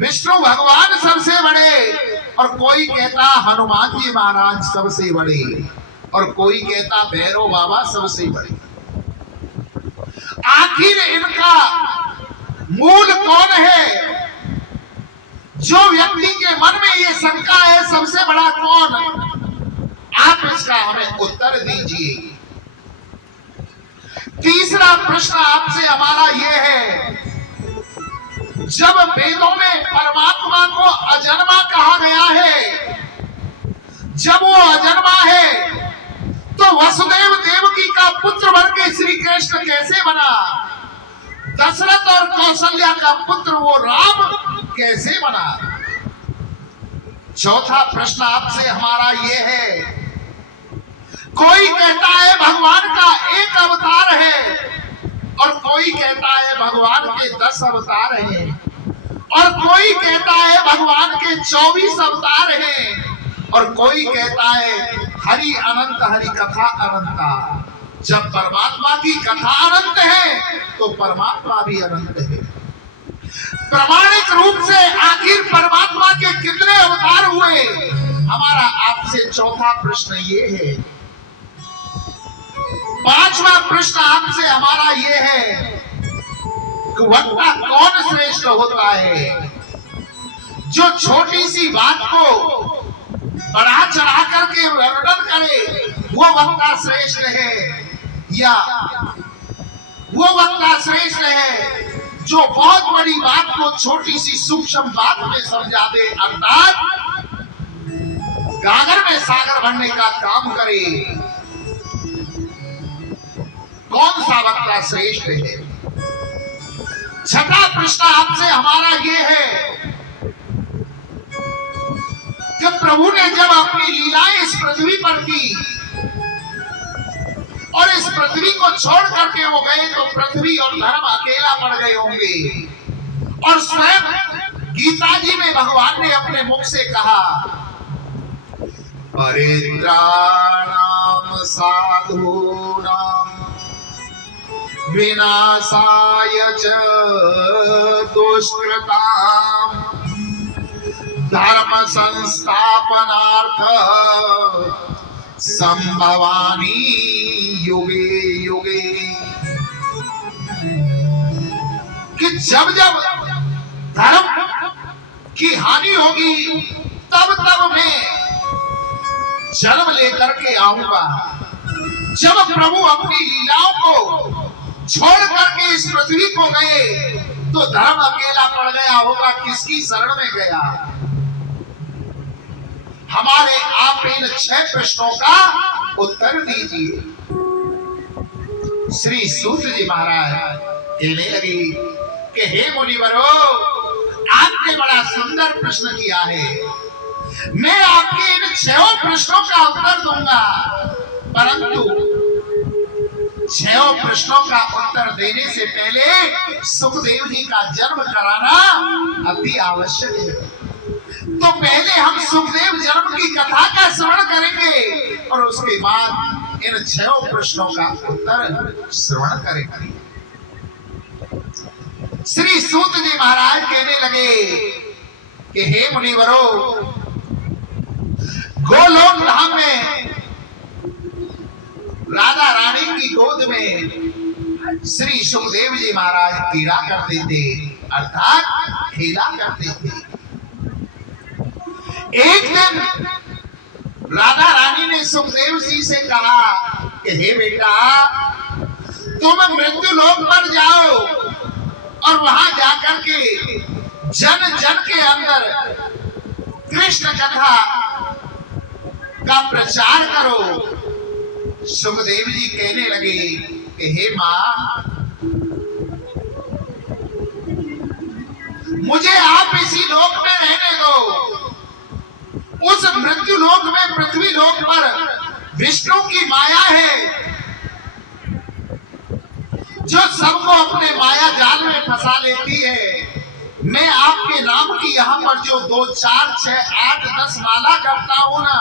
विष्णु भगवान सबसे बड़े, और कोई कहता हनुमान जी महाराज सबसे बड़े, और कोई कहता भैरव बाबा सबसे बड़े। आखिर इनका मूल कौन है। जो व्यक्ति के मन में ये शंका है सबसे बड़ा कौन, आप इसका हमें उत्तर दीजिए। तीसरा प्रश्न आपसे हमारा यह है, जब वेदों में परमात्मा को अजन्मा कहा गया है, जब वो अजन्मा है तो वसुदेव देवकी का पुत्र बन के श्री कृष्ण कैसे बना? दशरथ और कौशल्या का पुत्र वो राम कैसे बना? चौथा प्रश्न आपसे हमारा ये है, कोई कहता है भगवान का एक अवतार है और कोई कहता है भगवान के 10 अवतार हैं और कोई कहता है भगवान के 24 अवतार हैं और कोई कहता है हरि अनंत, हरि कथा अनंता। जब परमात्मा की कथा अनंत है तो परमात्मा भी अनंत है। प्रामाणिक रूप से आखिर परमात्मा के कितने अवतार हुए? हमारा आपसे चौथा प्रश्न ये है। पांचवा प्रश्न आपसे हमारा ये है कि वक्ता कौन श्रेष्ठ होता है? जो छोटी सी बात को बढ़ा चढ़ा करके वर्णन करे वो वक्ता श्रेष्ठ है, या वो वक्ता श्रेष्ठ है जो बहुत बड़ी बात को छोटी सी सूक्ष्म बात में समझा दे, अर्थात गागर में सागर भरने का काम करे? कौन सा वक्ता श्रेष्ठ है? छठा प्रश्न आपसे हमारा ये है कि प्रभु ने जब अपनी लीलाएं इस पृथ्वी पर की और इस पृथ्वी को छोड़ करके वो गए तो पृथ्वी और धर्म अकेला पड़ गए होंगे। और स्वयं गीता जी में भगवान ने अपने मुख से कहा, परित्राणाम साधूनाम विनाशाय च दुष्कृताम धर्म संस्थापनार्थ संभवामी युगे युगे। कि जब जब धर्म की हानि होगी तब तब मैं जन्म लेकर के आऊंगा। जब प्रभु अपनी लीलाओं को छोड़ करके इस पृथ्वी को गए तो धर्म अकेला पड़ गया होगा, किसकी शरण में गया? हमारे आप इन 6 प्रश्नों का उत्तर दीजिए। श्री सूत जी महाराज कहने लगे कि हे मुनिवरो, आपने बड़ा सुंदर प्रश्न किया है, मैं आपके इन 6 प्रश्नों का उत्तर दूंगा, परंतु 6 प्रश्नों का उत्तर देने से पहले सुखदेव जी का जन्म कराना अति आवश्यक है। तो पहले हम सुखदेव जन्म की कथा का श्रवण करेंगे और उसके बाद इन 6 प्रश्नों का उत्तर श्रवण करेंगे। श्री सूत जी महाराज कहने लगे कि हे मुनिवरो, गोलोक धाम में राधा रानी की गोद में श्री सुखदेव जी महाराज क्रीड़ा करते थे, अर्थात खेला करते थे। एक दिन राधा रानी ने सुखदेव जी से कहा कि हे बेटा, तुम मृत्यु लोक पर जाओ और वहां जाकर के जन जन के अंदर कृष्ण कथा का प्रचार करो। सुखदेव जी कहने लगे कि हे मां, मुझे आप इसी लोक में रहने दो। उस मृत्यु लोक में, पृथ्वी लोक पर विष्णु की माया है जो सबको अपने माया जाल में फंसा लेती है। मैं आपके नाम की यहाँ पर जो 2, 4, 6, 8, 10 माला करता हूं ना,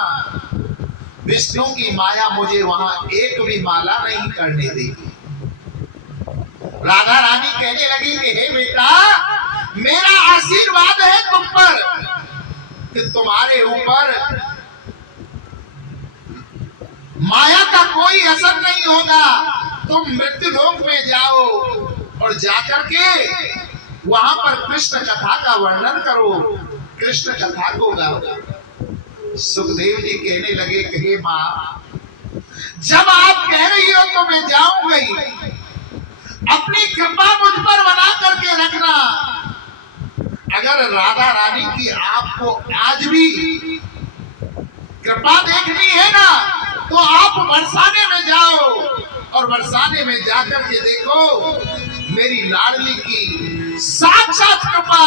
विष्णु की माया मुझे वहां एक भी माला नहीं करने देगी। राधा रानी कहने लगी कि हे बेटा, मेरा आशीर्वाद है तुम पर कि तुम्हारे ऊपर माया का कोई असर नहीं होगा। तुम मृत्यु लोक में जाओ और जाकर के वहां पर कृष्ण कथा का वर्णन करो, कृष्ण कथा को गाओ। सुखदेव जी कहने लगे कि हे माँ, जब आप कह रही हो तो मैं जाऊंगा ही। अपनी कृपा मुझ पर बना करके रखना। अगर राधा रानी की आपको आज भी कृपा देखनी है ना, तो आप बरसाने में जाओ और बरसाने में जाकर के देखो मेरी लाडली की साक्षात कृपा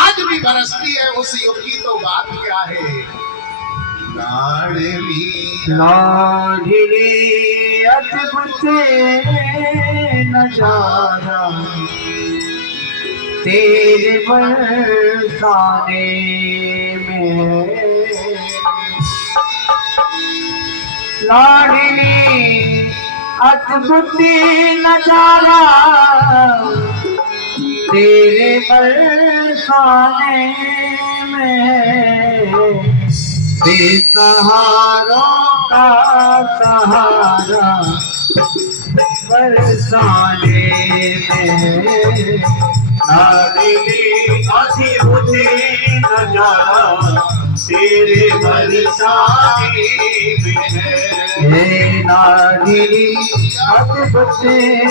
आज भी बरसती है। उस युग की तो बात क्या है। लाडली लाडली अद्भुत नजारा तेरे बरसाने में। लाडली अद्भुत नजारा तेरे बरसाने में। बेसहारों का सहारा बरसाने में। लाडली अद्भुत नजारा तेरे बरसाने में है। हे लाडली अद्भुत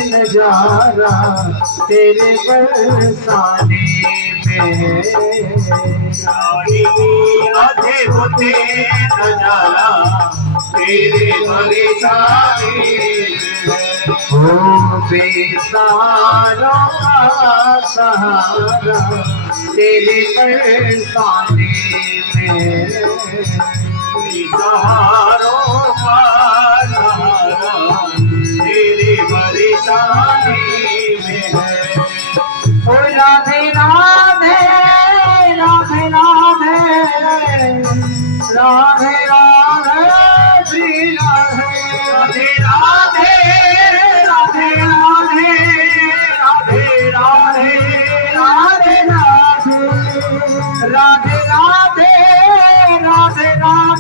नजारा तेरे बरसाने में। लाडली अद्भुत नजारा तेरे बरसाने में है। ओ बेसहारों का सहारा तेरे बरसाने में। सहारों का सहारा तेरे बरसाने में है। ओ राधे राधे राधे राधे राधे राधे श्री राधे राधे राधे राधे राधे राधे राधे राधे राधे राधे राधे राधे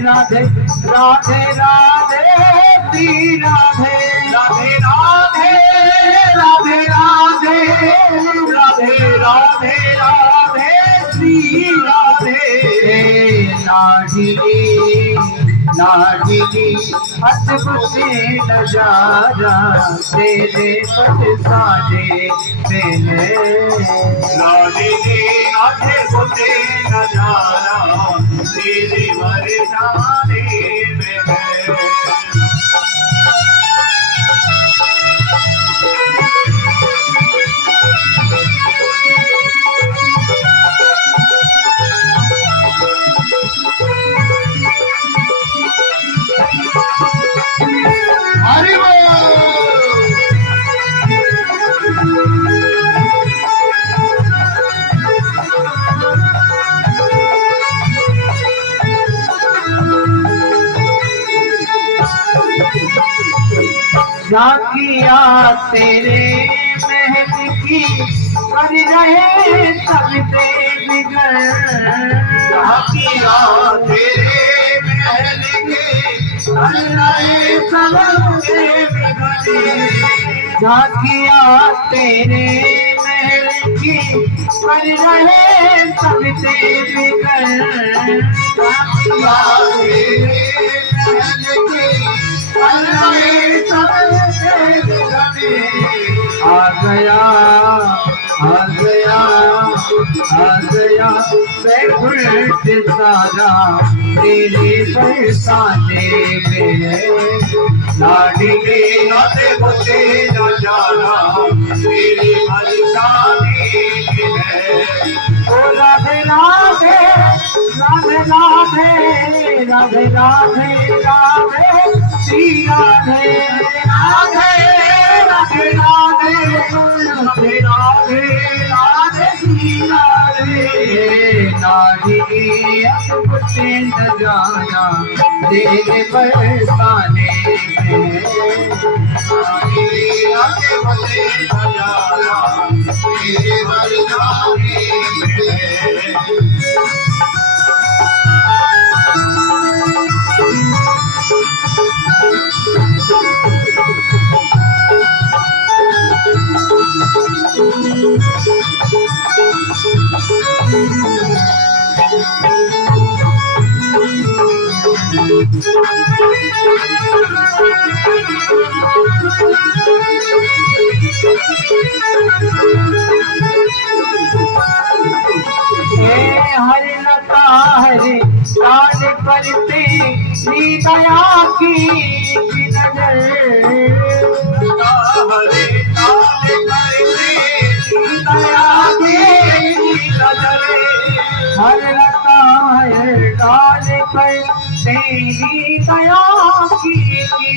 राधे राधे श्री राधे राधे राधे राधे राधे राधे राधे श्री राधे। लाडली लाडली अद्भुत नजारा तेरे बरसाने में है। लाडली अद्भुत नजारा तेरे बरसाने में है। हरि बोल। झांकिया तेरे महल की कर रहे सब ते बिगड़। झांकिया तेरे महल के कर रहे सब ते बिगड़। झांकिया तेरे महल की कर रहे सब ते बिगड़। झांकिया तेरे महल की कर रहे सब ते बिगड़। आ गया आ गया आ गया बैकुंठ सारा तेरे बरसाने में है। लाडली अद्भुत नजारा तेरे बरसाने में है। ओ राधे राधे राधे राधे राधे राधे राधे श्री राधे राधे राधे राधे राधे राधे राधे श्री राधे। लाडली अद्भुत नजारा तेरे बरसाने में। लाडली अद्भुत नजारा तेरे बरसाने में है। हरि लता हरि लाल पर तेरी दया की नजर हरि लाल पर तेरी दया की नजर हर लता हरि लाल पर तेरी दया की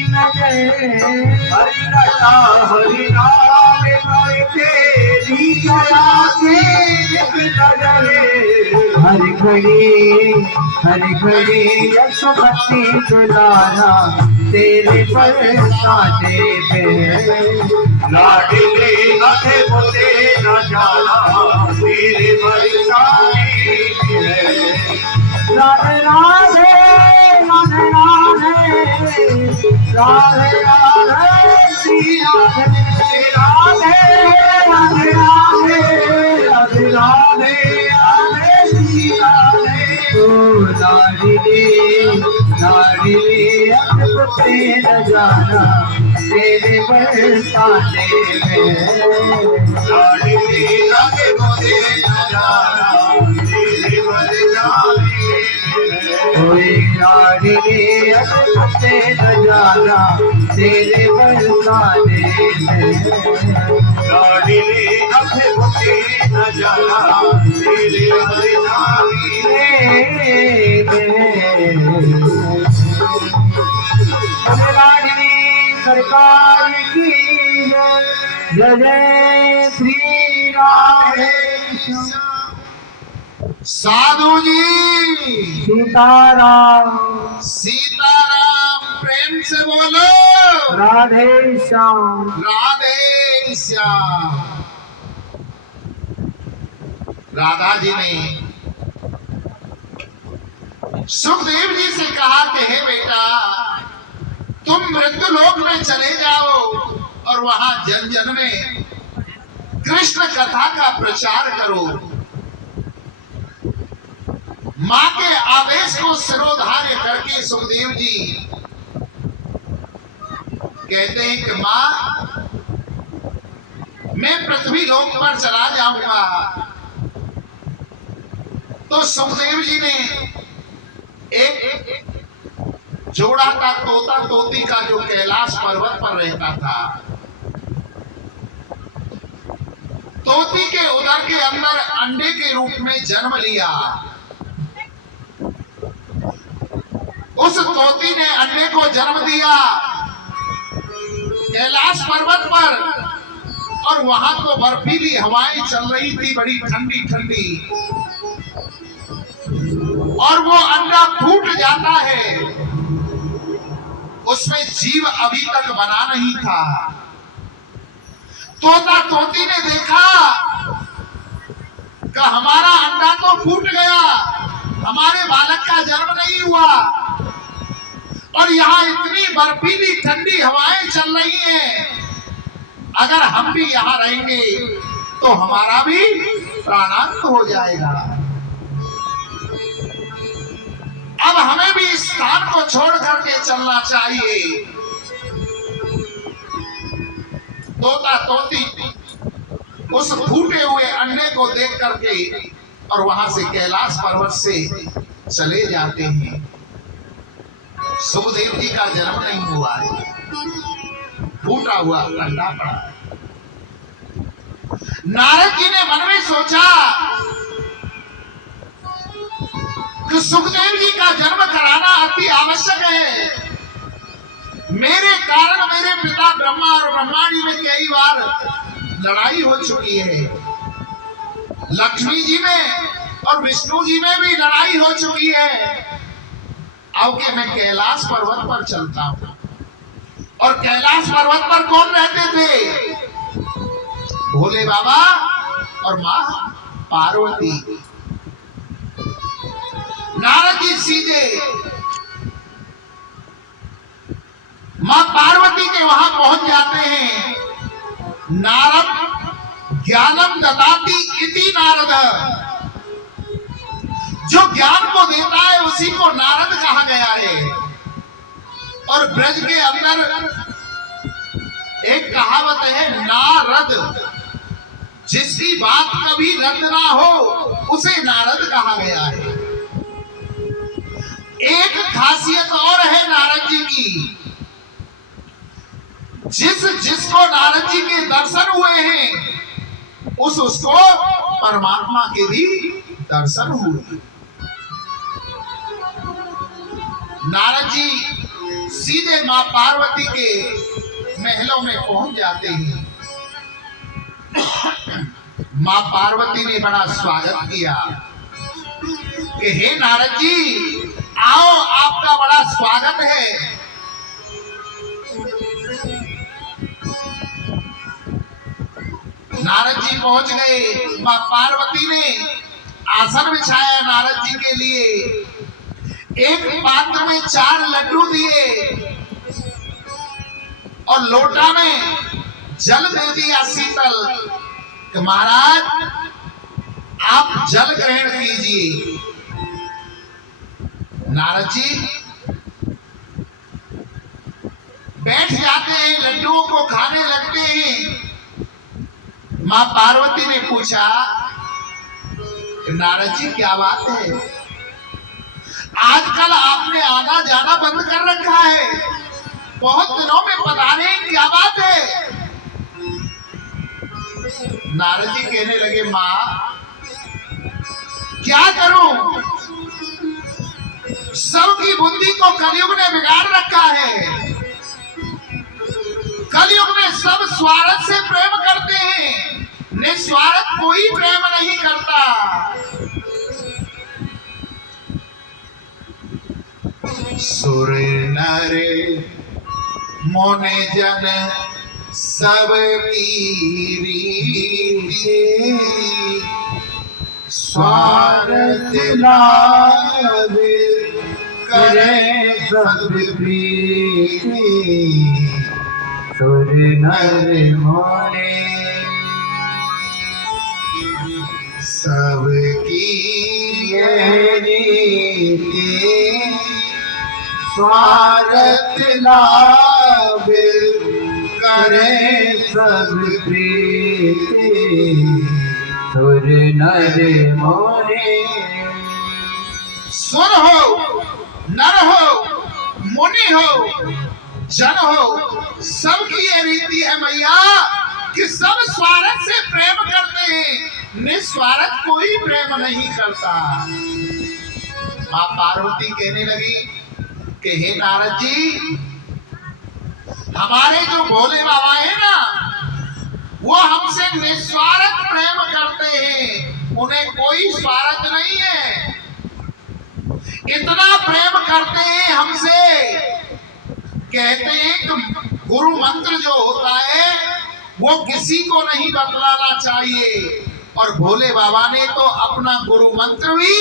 नजर हरि लता हरि लाल पर तेरी दया की नजर हर घड़ी यशोमती दुलारा तेरे बरसाने पे लाडले आखे बोले न जाना तेरे बरसाने पे राधे राधे राधे राधे राधे राधे श्री राधे राधे राधे राधे राधे राधे नारी अद्भुते नजारा तेरे बरसाने में नारी अद्भुते नजारा तेरे बरसाने में कोई नारी अद्भुते नजारा तेरे बरसाने में नारी अद्भुते नजारा तेरे बरसाने रानी सरकार की जय जय श्री राधे साधु जी सीताराम सीताराम प्रेम से बोलो राधे श्याम राधे श्याम। राधा जी ने सुखदेव जी से कहा कि हे बेटा तुम मृत्यु लोक में चले जाओ और वहां जन जन में कृष्ण कथा का प्रचार करो। मां के आदेश को सिरोधार्य करके सुखदेव जी कहते हैं कि मां मैं पृथ्वी लोक पर चला जाऊंगा। तो सुखदेव जी ने एक जोड़ा का तोता तोती का जो कैलाश पर्वत पर रहता था, तोती के उदर के अंदर अंडे के रूप में जन्म लिया। उस तोती ने अंडे को जन्म दिया कैलाश पर्वत पर, और वहां तो बर्फीली हवाएं चल रही थी, बड़ी ठंडी ठंडी, और वो अंडा फूट जाता है। उसमें जीव अभी तक बना नहीं था। तोता तोती ने देखा कि हमारा अंडा तो फूट गया, हमारे बालक का जन्म नहीं हुआ, और यहाँ इतनी बर्फीली ठंडी हवाएं चल रही हैं। अगर हम भी यहाँ रहेंगे तो हमारा भी प्राणांत हो जाएगा। अब हमें भी इस स्थान को छोड़ करके चलना चाहिए। तोता तोती उस फूटे हुए अंडे को देख करके और वहां से कैलाश पर्वत से चले जाते हैं। सुखदेव जी का जन्म नहीं हुआ है, फूटा हुआ अंडा पड़ा। नारद जी ने मन में सोचा कि सुखदेव जी का जन्म कराना अति आवश्यक है। मेरे कारण मेरे पिता ब्रह्मा और ब्रह्मांड में कई बार लड़ाई हो चुकी है। लक्ष्मी जी में और विष्णु जी में भी लड़ाई हो चुकी है। अब के मैं कैलाश पर्वत पर चलता हूं। और कैलाश पर्वत पर कौन रहते थे? भोले बाबा और मां पार्वती। नारद जी सीधे मां पार्वती के वहां पहुंच जाते हैं। नारद ज्ञानम ददाति इति नारद, जो ज्ञान को देता है उसी को नारद कहा गया है। और ब्रज के अंदर एक कहावत है, नारद, जिसकी बात कभी रद्द ना हो उसे नारद कहा गया है। एक खासियत और है नारद जी की, जिसको नारद जी के दर्शन हुए हैं उसको परमात्मा के भी दर्शन हुए। नारद जी सीधे मां पार्वती के महलों में पहुंच जाते हैं। मां पार्वती ने बड़ा स्वागत किया कि हे नारद जी, आओ, आपका बड़ा स्वागत है। नारद जी पहुंच गए। मां पार्वती ने आसन बिछाया नारद जी के लिए। एक पात्र में 4 लड्डू दिए और लोटा में जल दे दिया शीतल कि महाराज आप जल ग्रहण कीजिए। नारद जी बैठ जाते हैं, लड्डुओं को खाने लगते हैं। मां पार्वती ने पूछा, नारद जी क्या बात है, आजकल आपने आना जाना बंद कर रखा है, बहुत दिनों में पता नहीं क्या बात है। नारद जी कहने लगे, मां क्या करूं, सबकी बुद्धि को कलयुग ने बिगाड़ रखा है। कलयुग में सब स्वार्थ से प्रेम करते हैं, निस्वार्थ कोई प्रेम नहीं करता। सुर नर मोने जन सब रीति, स्वार्थ लाभ करे सब प्रीति। सुर नर मोने सबकी रीति, स्वार्थ लाभ करे सब प्रीति। सुर नर मोने, सुर हो, नर हो, मुनि हो, जन हो, सबकी ये रीति है मैया कि सब स्वार्थ से प्रेम करते हैं, निस्वार्थ कोई प्रेम नहीं करता। मां पार्वती कहने लगी कि हे नारद जी, हमारे जो भोले बाबा है ना, वो हमसे निस्वार्थ प्रेम करते हैं, उन्हें कोई स्वार्थ नहीं है। इतना प्रेम करते हैं हमसे, कहते हैं कि गुरु मंत्र जो होता है वो किसी को नहीं बतलाना चाहिए, और भोले बाबा ने तो अपना गुरु मंत्र भी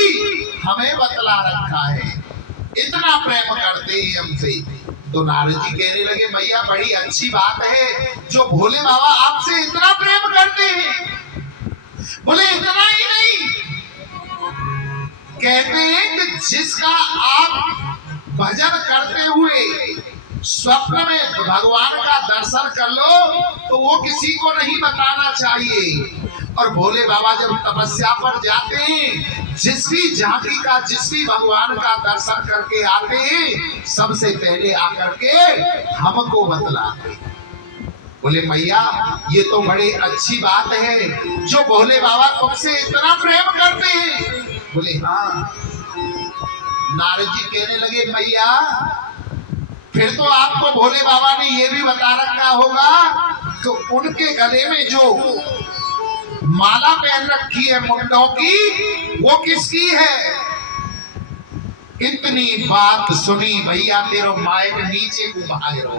हमें बतला रखा है। इतना प्रेम करते हैं हमसे। तो नारद जी कहने लगे, भैया बड़ी अच्छी बात है जो भोले बाबा आपसे इतना प्रेम करते हैं। बोले इतना ही नहीं, कहते हैं कि जिसका आप भजन करते हुए स्वप्न में भगवान का दर्शन कर लो तो वो किसी को नहीं बताना चाहिए। और भोले बाबा जब तपस्या पर जाते हैं, जिस भी झांकी का, जिस भी भगवान का दर्शन करके आते हैं, सबसे पहले आकर के हमको बतलाते। बोले मैया ये तो बड़ी अच्छी बात है जो भोले बाबा तुमसे इतना प्रेम करते हैं। बोले हाँ। नारद जी कहने लगे, मैया फिर तो आपको भोले बाबा ने ये भी बता रखा होगा तो उनके गले में जो माला पहन रखी है मुंडों की, वो किसकी है। इतनी बात सुनी भैया तेरो माए के नीचे को भाग रो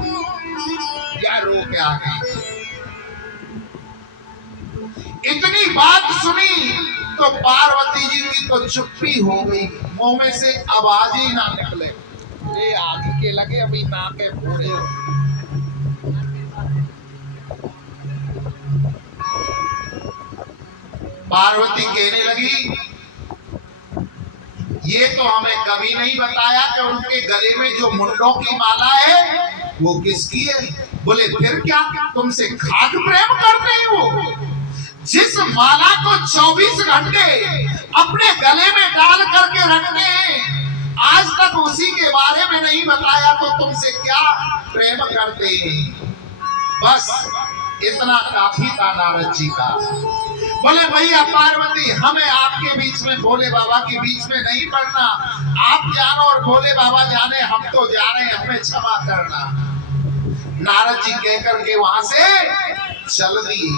या रो के आ गई। इतनी बात सुनी तो पार्वती जी की तो चुप्पी हो गई, मुंह में से आवाज ही ना निकले। ये आगे के लगे अभी नाके पूरे। पार्वती कहने लगी ये तो हमें कभी नहीं बताया कि उनके गले में जो मुंडों की माला है वो किसकी है। बोले फिर क्या तुमसे खाक प्रेम करते हैं वो? जिस माला को 24 घंटे अपने गले में डाल करके रखते हैं, आज तक उसी के बारे में नहीं बताया तो तुमसे क्या प्रेम करते हैं? बस इतना काफी था नारद जी का। बोले भैया पार्वती, हमें आपके बीच में भोले बाबा के बीच में नहीं पड़ना, आप जानो और भोले बाबा जाने, हम तो जा रहे हैं, हमें क्षमा करना। नारद जी कहकर के वहां से चल दिए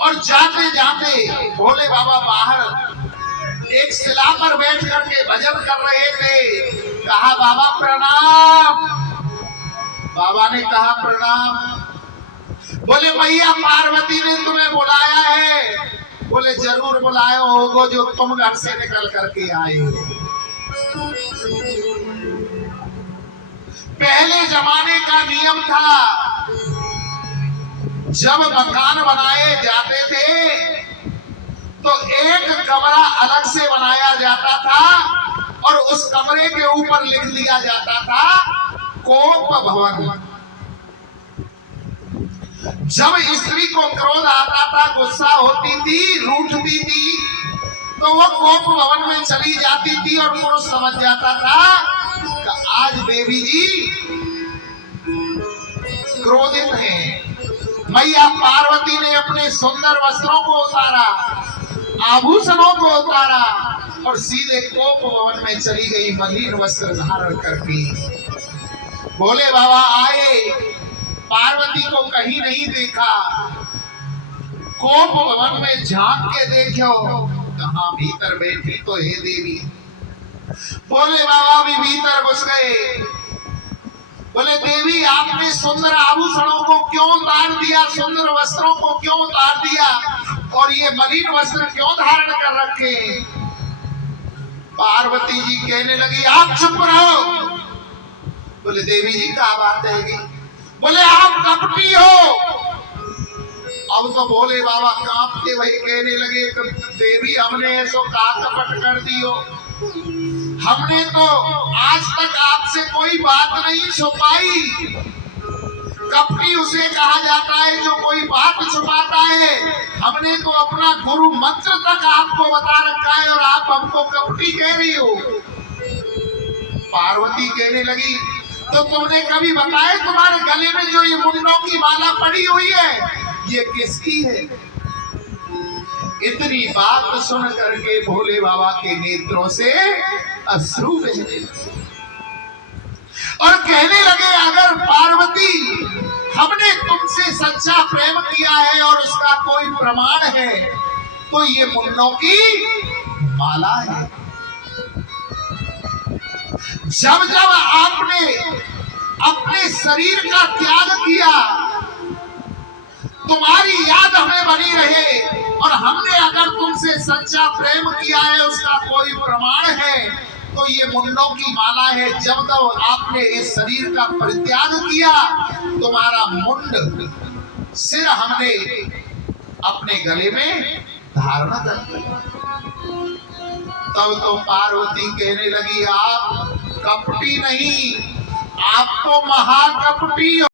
और जाते जाते भोले बाबा बाहर एक शिला पर बैठ करके भजन कर रहे थे। कहा बाबा प्रणाम। बाबा ने कहा प्रणाम। बोले भैया पार्वती ने तुम्हें बुलाया है। बोले जरूर बुलाया होगा, जो तुम घर से निकल करके आए हो। पहले जमाने का नियम था, जब मकान बनाए जाते थे तो एक कमरा अलग से बनाया जाता था और उस कमरे के ऊपर लिख दिया जाता था कोप भवन। जब स्त्री को क्रोध आता था, गुस्सा होती थी, रूठती थी, तो वो कोप भवन में चली जाती थी और पुरुष समझ जाता था कि आज देवी जी क्रोधित हैं। मैया पार्वती ने अपने सुंदर वस्त्रों को उतारा, आभूषणों को उतारा और सीधे कोप भवन में चली गई मलिन वस्त्र धारण करके। भोले बाबा आए, पार्वती को कहीं नहीं देखा। कोप भवन में झांक के देखो, कहां भीतर बैठी तो हे देवी। भोले बाबा भी भीतर घुस गए। बोले देवी, आपने सुंदर आभूषणों को क्यों उतार दिया, सुंदर वस्त्रों को क्यों उतार दिया और ये मलिन वस्त्र क्यों धारण कर रखे? पार्वती जी कहने लगी आप चुप रहो। बोले देवी जी क्या बात है? बोले आप कपटी हो। अब तो भोले बाबा कांपते वही कहने लगे देवी, हमने ऐसो का कपट कर दियो, हमने तो आज तक आपसे कोई बात नहीं छुपाई। कपटी उसे कहा जाता है जो कोई बात छुपाता है। हमने तो अपना गुरु मंत्र तक आपको बता रखा है और आप हमको कपटी कह रही हो। पार्वती कहने लगी तो तुमने कभी बताया तुम्हारे गले में जो ये मुंडों की माला पड़ी हुई है ये किसकी है? इतनी बात सुन करके भोले बाबा के नेत्रों से अश्रु बहने और कहने लगे अगर पार्वती हमने तुमसे सच्चा प्रेम किया है और उसका कोई प्रमाण है तो ये मुंडों की माला है। जब जब आपने अपने शरीर का त्याग किया तुम्हारी याद हमें बनी रहे और हमने अगर तुमसे सच्चा प्रेम किया है उसका कोई प्रमाण है तो ये मुंडों की माला है। जब तक आपने इस शरीर का परित्याग किया तुम्हारा मुंड सिर हमने अपने गले में धारण कर लिया। तब तो पार्वती कहने लगी आप कपटी नहीं, आप तो महाकपटी हो।